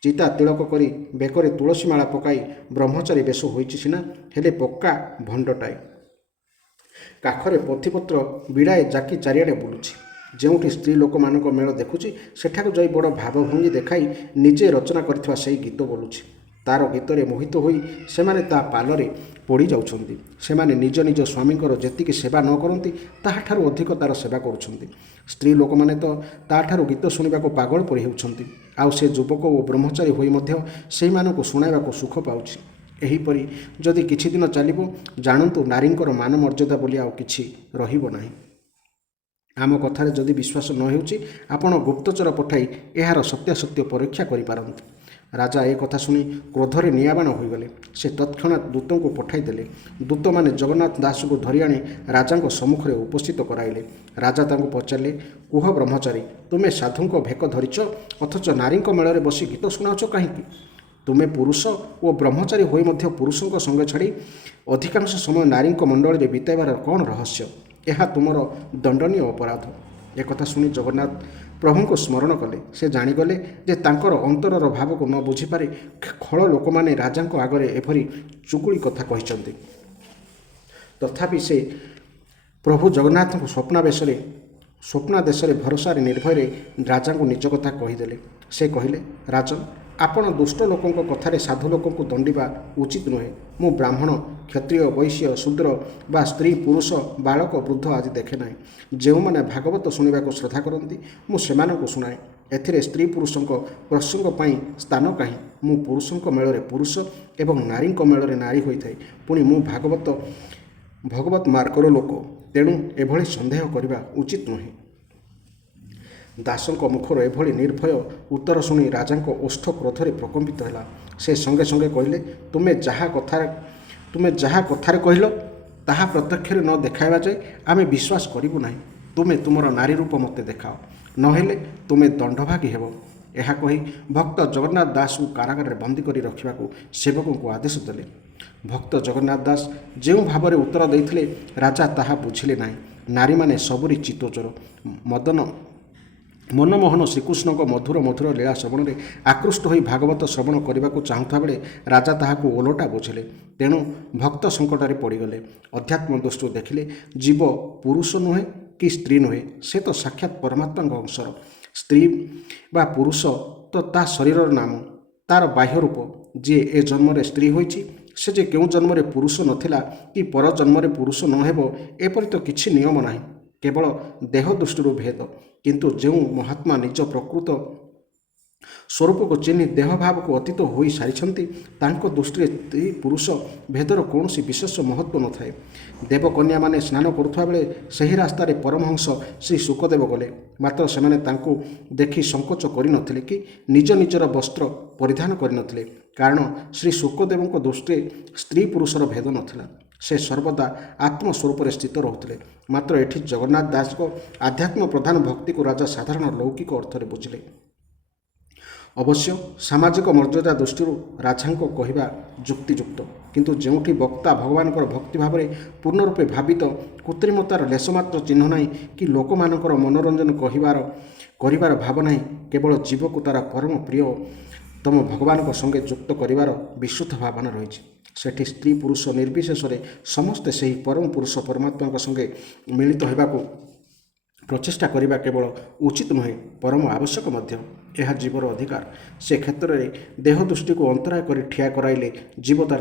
ଚିତା ତିଳକ କରି ବେକରେ ତୁଳସୀ ମାଳା ପକାଇ ବ୍ରହ୍ମଚାରୀ ବେଶ ହୋଇଛି ସିନା, ହେଲେ ପକ୍କା ଭଣ୍ଡଟାଏ। କାଖରେ ପୋଥିପତ୍ର ବିଡ଼ାଏ ଜାକି ଚାରିଆଡ଼େ ବୁଲୁଛି। ଯେଉଁଠି ସ୍ତ୍ରୀ ଲୋକମାନଙ୍କ ମେଳ ଦେଖୁଛି ସେଠାକୁ ଯାଇ ବଡ଼ ଭାବଭଙ୍ଗୀ ଦେଖାଇ ନିଜେ ରଚନା କରିଥିବା ସେହି ଗୀତ ବୋଲୁଛି। ତାର ଗୀତରେ ମୋହିତ ହୋଇ ସେମାନେ ତା ପାଲରେ ପଡ଼ି ଯାଉଛନ୍ତି। ସେମାନେ ନିଜ ନିଜ ସ୍ୱାମୀଙ୍କର ଯେତିକି ସେବା ନ କରନ୍ତି ତାହାଠାରୁ ଅଧିକ ତାର ସେବା କରୁଛନ୍ତି। ସ୍ତ୍ରୀ ଲୋକମାନେ ତ ତାଠାରୁ ଗୀତ ଶୁଣିବାକୁ ପାଗଳ ପରି ହେଉଛନ୍ତି। ଆଉ ସେ ଯୁବକ ଓ ବ୍ରହ୍ମଚାରୀ ହୋଇ ମଧ୍ୟ ସେହିମାନଙ୍କୁ ଶୁଣାଇବାକୁ ସୁଖ ପାଉଛି। ଏହିପରି ଯଦି କିଛି ଦିନ ଚାଲିବ, ଜାଣନ୍ତୁ ନାରୀଙ୍କର ମାନ ମର୍ଯ୍ୟାଦା ବୋଲି ଆଉ କିଛି ରହିବ ନାହିଁ। ଆମ କଥାରେ ଯଦି ବିଶ୍ୱାସ ନ ହେଉଛି ଆପଣ ଗୁପ୍ତଚର ପଠାଇ ଏହାର ସତ୍ୟାସତ୍ୟ ପରୀକ୍ଷା କରିପାରନ୍ତି। ରାଜା ଏ କଥା ଶୁଣି କ୍ରୋଧରେ ନିଆବାଣ ହୋଇଗଲେ। ସେ ତତ୍କ୍ଷଣାତ୍ ଦୂତଙ୍କୁ ପଠାଇଦେଲେ। ଦୂତମାନେ ଜଗନ୍ନାଥ ଦାସଙ୍କୁ ଧରି ଆଣି ରାଜାଙ୍କ ସମ୍ମୁଖରେ ଉପସ୍ଥିତ କରାଇଲେ। ରାଜା ତାଙ୍କୁ ପଚାରିଲେ, କୁହ ବ୍ରହ୍ମଚାରୀ, ତୁମେ ସାଧୁଙ୍କ ଭେକ ଧରିଛ ଅଥଚ ନାରୀଙ୍କ ମେଳରେ ବସି ଗୀତ ଶୁଣାଉଛ କାହିଁକି? ତୁମେ ପୁରୁଷ ଓ ବ୍ରହ୍ମଚାରୀ ହୋଇ ମଧ୍ୟ ପୁରୁଷଙ୍କ ସଙ୍ଗେ ଛାଡ଼ି ଅଧିକାଂଶ ସମୟ ନାରୀଙ୍କ ମଣ୍ଡଳୀରେ ବିତାଇବାର କ'ଣ ରହସ୍ୟ? ଏହା ତୁମର ଦଣ୍ଡନୀୟ ଅପରାଧ। ଏକଥା ଶୁଣି ଜଗନ୍ନାଥ ପ୍ରଭୁଙ୍କୁ ସ୍ମରଣ କଲେ। ସେ ଜାଣିଗଲେ ଯେ ତାଙ୍କର ଅନ୍ତରର ଭାବକୁ ନ ବୁଝିପାରି ଖଳ ଲୋକମାନେ ରାଜାଙ୍କ ଆଗରେ ଏପରି ଚୁଗୁଳି କଥା କହିଛନ୍ତି। ତଥାପି ସେ ପ୍ରଭୁ ଜଗନ୍ନାଥଙ୍କୁ ସ୍ୱପ୍ନାଦେଶରେ ଭରସାରେ ନିର୍ଭୟରେ ରାଜାଙ୍କୁ ନିଜ କଥା କହିଦେଲେ। ସେ କହିଲେ, ରାଜନ, ଆପଣ ଦୁଷ୍ଟ ଲୋକଙ୍କ କଥାରେ ସାଧୁ ଲୋକଙ୍କୁ ଦଣ୍ଡିବା ଉଚିତ ନୁହେଁ। ମୁଁ ବ୍ରାହ୍ମଣ, କ୍ଷତ୍ରିୟ, ବୈଶ୍ୟ, ଶୂଦ୍ର ବା ସ୍ତ୍ରୀ, ପୁରୁଷ, ବାଳକ, ବୃଦ୍ଧ ଆଦି ଦେଖେ ନାହିଁ। ଯେଉଁମାନେ ଭାଗବତ ଶୁଣିବାକୁ ଶ୍ରଦ୍ଧା କରନ୍ତି ମୁଁ ସେମାନଙ୍କୁ ଶୁଣାଏ। ଏଥିରେ ସ୍ତ୍ରୀ ପୁରୁଷଙ୍କ ପ୍ରସଙ୍ଗ ପାଇଁ ସ୍ଥାନ କାହିଁ? ମୁଁ ପୁରୁଷଙ୍କ ମେଳରେ ପୁରୁଷ ଏବଂ ନାରୀଙ୍କ ମେଳରେ ନାରୀ ହୋଇଥାଏ। ପୁଣି ମୁଁ ଭଗବତ ମାର୍ଗର ଲୋକ, ତେଣୁ ଏଭଳି ସନ୍ଦେହ କରିବା ଉଚିତ ନୁହେଁ। ଦାସଙ୍କ ମୁଖର ଏଭଳି ନିର୍ଭୟ ଉତ୍ତର ଶୁଣି ରାଜାଙ୍କ ଓଷ୍ଠ କ୍ରୋଧରେ ପ୍ରକମ୍ପିତ ହେଲା। ସେ ସଙ୍ଗେ ସଙ୍ଗେ କହିଲେ, ତୁମେ ଯାହା କଥାରେ କହିଲ ତାହା ପ୍ରତ୍ୟକ୍ଷରେ ନ ଦେଖାଇବା ଯାଏ ଆମେ ବିଶ୍ୱାସ କରିବୁ ନାହିଁ। ତୁମେ ତୁମର ନାରୀ ରୂପ ମୋତେ ଦେଖାଅ, ନହେଲେ ତୁମେ ଦଣ୍ଡଭାଗୀ ହେବ। ଏହା କହି ଭକ୍ତ ଜଗନ୍ନାଥ ଦାସଙ୍କୁ କାରାଗାରରେ ବନ୍ଦୀ କରି ରଖିବାକୁ ସେବକଙ୍କୁ ଆଦେଶ ଦେଲେ। ଭକ୍ତ ଜଗନ୍ନାଥ ଦାସ ଯେଉଁ ଭାବରେ ଉତ୍ତର ଦେଇଥିଲେ ରାଜା ତାହା ବୁଝିଲେ ନାହିଁ। ନାରୀମାନେ ସବୁରି ଚିତ୍ତଚୋର। ମନମୋହନ ଶ୍ରୀକୃଷ୍ଣଙ୍କ ମଧୁର ମଧୁର ଲୀଳା ଶ୍ରବଣରେ ଆକୃଷ୍ଟ ହୋଇ ଭାଗବତ ଶ୍ରବଣ କରିବାକୁ ଚାହୁଁଥିବା ବେଳେ ରାଜା ତାହାକୁ ଓଲଟା ବୁଝିଲେ। ତେଣୁ ଭକ୍ତ ସଙ୍କଟରେ ପଡ଼ିଗଲେ। ଅଧ୍ୟାତ୍ମ ଦୃଷ୍ଟିରୁ ଦେଖିଲେ ଜୀବ ପୁରୁଷ ନୁହେଁ କି ସ୍ତ୍ରୀ ନୁହେଁ, ସେ ତ ସାକ୍ଷାତ ପରମାତ୍ମାଙ୍କ ଅଂଶର। ସ୍ତ୍ରୀ ବା ପୁରୁଷ ତ ତା ଶରୀରର ନାମ, ତାର ବାହ୍ୟ ରୂପ। ଯିଏ ଏ ଜନ୍ମରେ ସ୍ତ୍ରୀ ହୋଇଛି ସେ ଯେ କେଉଁ ଜନ୍ମରେ ପୁରୁଷ ନଥିଲା କି ପର ଜନ୍ମରେ ପୁରୁଷ ନ ହେବ ଏପରି ତ କିଛି ନିୟମ ନାହିଁ। କେବଳ ଦେହ ଦୃଷ୍ଟିରୁ ଭେଦ। କିନ୍ତୁ ଯେଉଁ ମହାତ୍ମା ନିଜ ପ୍ରକୃତ ସ୍ୱରୂପକୁ ଚିହ୍ନି ଦେହଭାବକୁ ଅତୀତ ହୋଇ ସାରିଛନ୍ତି ତାଙ୍କ ଦୃଷ୍ଟିରେ ସ୍ତ୍ରୀ ପୁରୁଷ ଭେଦର କୌଣସି ବିଶେଷ ମହତ୍ତ୍ୱ ନଥାଏ। ଦେବକନ୍ୟାମାନେ ସ୍ନାନ କରୁଥିବା ବେଳେ ସେହି ରାସ୍ତାରେ ପରମହଂସ ଶ୍ରୀ ଶୁକଦେବ ଗଲେ। ମାତ୍ର ସେମାନେ ତାଙ୍କୁ ଦେଖି ସଂକୋଚ କରିନଥିଲେ କି ନିଜ ନିଜର ବସ୍ତ୍ର ପରିଧାନ କରିନଥିଲେ, କାରଣ ଶ୍ରୀ ଶୁକଦେବଙ୍କ ଦୃଷ୍ଟିରେ ସ୍ତ୍ରୀ ପୁରୁଷର ଭେଦ ନଥିଲା। ସେ ସର୍ବଦା ଆତ୍ମ ସ୍ୱରୂପରେ ସ୍ଥିତ ରହୁଥିଲେ। ମାତ୍ର ଏଠି ଜଗନ୍ନାଥ ଦାସଙ୍କ ଆଧ୍ୟାତ୍ମ ପ୍ରଧାନ ଭକ୍ତିକୁ ରାଜା ସାଧାରଣ ଲୌକିକ ଅର୍ଥରେ ବୁଝିଲେ। ଅବଶ୍ୟ ସାମାଜିକ ମର୍ଯ୍ୟାଦା ଦୃଷ୍ଟିରୁ ରାଜାଙ୍କ କହିବା ଯୁକ୍ତିଯୁକ୍ତ, କିନ୍ତୁ ଯେଉଁଠି ବକ୍ତା ଭଗବାନଙ୍କର ଭକ୍ତି ଭାବରେ ପୂର୍ଣ୍ଣ ରୂପେ ଭାବିତ, କୃତ୍ରିମତାର ଲେଶମାତ୍ର ଚିହ୍ନ ନାହିଁ କି ଲୋକମାନଙ୍କର ମନୋରଞ୍ଜନ କରିବାର ଭାବ ନାହିଁ, କେବଳ ଜୀବକୁ ତାର ପରମ ପ୍ରିୟତମ ଭଗବାନଙ୍କ ସଙ୍ଗେ ଯୁକ୍ତ କରିବାର ବିଶୁଦ୍ଧ ଭାବନା ରହିଛି, ସେଠି ସ୍ତ୍ରୀ ପୁରୁଷ ନିର୍ବିଶେଷରେ ସମସ୍ତେ ସେହି ପରମ ପୁରୁଷ ପରମାତ୍ମାଙ୍କ ସଙ୍ଗେ ମିଳିତ ହେବାକୁ ପ୍ରଚେଷ୍ଟା କରିବା କେବଳ ଉଚିତ ନୁହେଁ, ପରମ ଆବଶ୍ୟକ ମଧ୍ୟ। ଏହା ଜୀବର ଅଧିକାର। ସେ କ୍ଷେତ୍ରରେ ଦେହ ଦୃଷ୍ଟିକୁ ଅନ୍ତରାୟ କରି ଠିଆ କରାଇଲେ ଜୀବ ତାର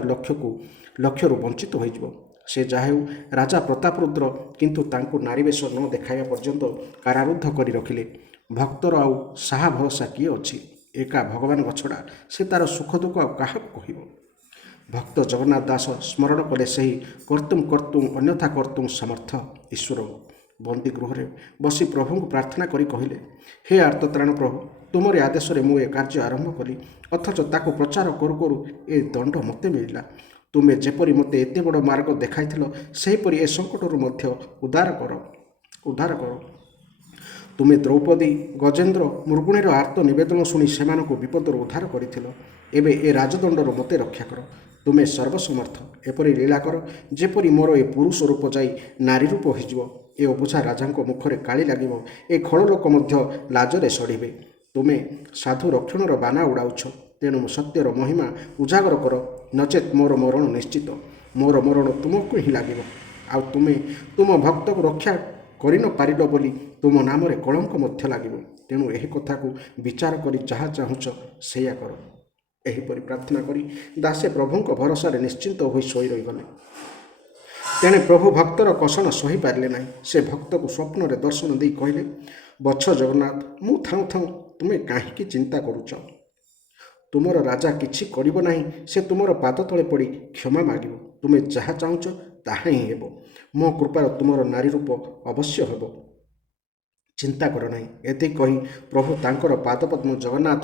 ଲକ୍ଷ୍ୟରୁ ବଞ୍ଚିତ ହୋଇଯିବ। ସେ ଯାହା ହେଉ ରାଜା ପ୍ରତାପରୁଦ୍ର କିନ୍ତୁ ତାଙ୍କୁ ନାରୀବେଶ ନ ଦେଖାଇବା ପର୍ଯ୍ୟନ୍ତ କାରାରୁଦ୍ଧ କରି ରଖିଲେ। ଭକ୍ତର ଆଉ ସାହା ଭରସା କିଏ ଅଛି? ଏକା ଭଗବାନଙ୍କ ଛଡ଼ା ସେ ତାର ସୁଖ ଦୁଃଖ ଆଉ କାହାକୁ କହିବ? ଭକ୍ତ ଜଗନ୍ନାଥ ଦାସ ସ୍ମରଣ କଲେ ସେହି କର୍ତ୍ତୁଂ ଅନ୍ୟଥା କର୍ତ୍ତୁଂ ସମର୍ଥ ଈଶ୍ୱରଙ୍କୁ। ବନ୍ଦୀ ଗୃହରେ ବସି ପ୍ରଭୁଙ୍କୁ ପ୍ରାର୍ଥନା କରି କହିଲେ, ହେ ଆର୍ତ୍ତତ୍ରାଣ ପ୍ରଭୁ, ତୁମରି ଆଦେଶରେ ମୁଁ ଏ କାର୍ଯ୍ୟ ଆରମ୍ଭ କଲି, ଅଥଚ ତାକୁ ପ୍ରଚାର କରୁ କରୁ ଏ ଦଣ୍ଡ ମୋତେ ମିଳିଲା। ତୁମେ ଯେପରି ମୋତେ ଏତେ ବଡ଼ ମାର୍ଗ ଦେଖାଇଥିଲ ସେହିପରି ଏ ସଙ୍କଟରୁ ମଧ୍ୟ ଉଦ୍ଧାର କର। ତୁମେ ଦ୍ରୌପଦୀ, ଗଜେନ୍ଦ୍ର, ମୃଗୁଣୀର ଆର୍ତ୍ତ ନିବେଦନ ଶୁଣି ସେମାନଙ୍କୁ ବିପଦରୁ ଉଦ୍ଧାର କରିଥିଲ। ଏବେ ଏ ରାଜଦଣ୍ଡରୁ ମୋତେ ରକ୍ଷା କର। ତୁମେ ସର୍ବସମର୍ଥ। ଏପରି ଲୀଳା କର ଯେପରି ମୋର ଏ ପୁରୁଷ ରୂପ ଯାଇ ନାରୀ ରୂପ ହୋଇଯିବ। ଏ ଅବୁଝା ରାଜାଙ୍କ ମୁଖରେ କାଳି ଲାଗିବ। ଏ ଖଳ ଲୋକ ମଧ୍ୟ ଲାଜରେ ସଢ଼ିବେ। ତୁମେ ସାଧୁ ରକ୍ଷଣର ବାନା ଉଡ଼ାଉଛ, ତେଣୁ ସତ୍ୟର ମହିମା ଉଜାଗର କର, ନଚେତ୍ ମୋର ମରଣ ନିଶ୍ଚିତ। ମୋର ମରଣ ତୁମକୁ ହିଁ ଲାଗିବ। ଆଉ ତୁମେ ତୁମ ଭକ୍ତକୁ ରକ୍ଷା କରିନପାରିଲ ବୋଲି ତୁମ ନାମରେ କଳଙ୍କ ମଧ୍ୟ ଲାଗିବ। ତେଣୁ ଏହି କଥାକୁ ବିଚାର କରି ଯାହା ଚାହୁଁଛ ସେଇଆ କର। ଏହିପରି ପ୍ରାର୍ଥନା କରି ଦାସେ ପ୍ରଭୁଙ୍କ ଭରସାରେ ନିଶ୍ଚିନ୍ତ ହୋଇ ଶୋଇ ରହିଗଲେ। ତେଣେ ପ୍ରଭୁ ଭକ୍ତର କଷଣ ସହିପାରିଲେ ନାହିଁ। ସେ ଭକ୍ତକୁ ସ୍ୱପ୍ନରେ ଦର୍ଶନ ଦେଇ କହିଲେ, ବତ୍ସ ଜଗନ୍ନାଥ, ମୁଁ ଥାଉଁ ଥାଉଁ ତୁମେ କାହିଁକି ଚିନ୍ତା କରୁଛ? ତୁମର ରାଜା କିଛି କରିବ ନାହିଁ। ସେ ତୁମର ପାଦ ତଳେ ପଡ଼ି କ୍ଷମା ମାଗିବ। ତୁମେ ଯାହା ଚାହୁଁଛ ତାହା ହିଁ ହେବ। ମୋ କୃପାର ତୁମର ନାରୀ ରୂପ ଅବଶ୍ୟ ହେବ। ଚିନ୍ତା କର ନାହିଁ। ଏତିକି କହି ପ୍ରଭୁ ତାଙ୍କର ପାଦପଦ୍ମ ଜଗନ୍ନାଥ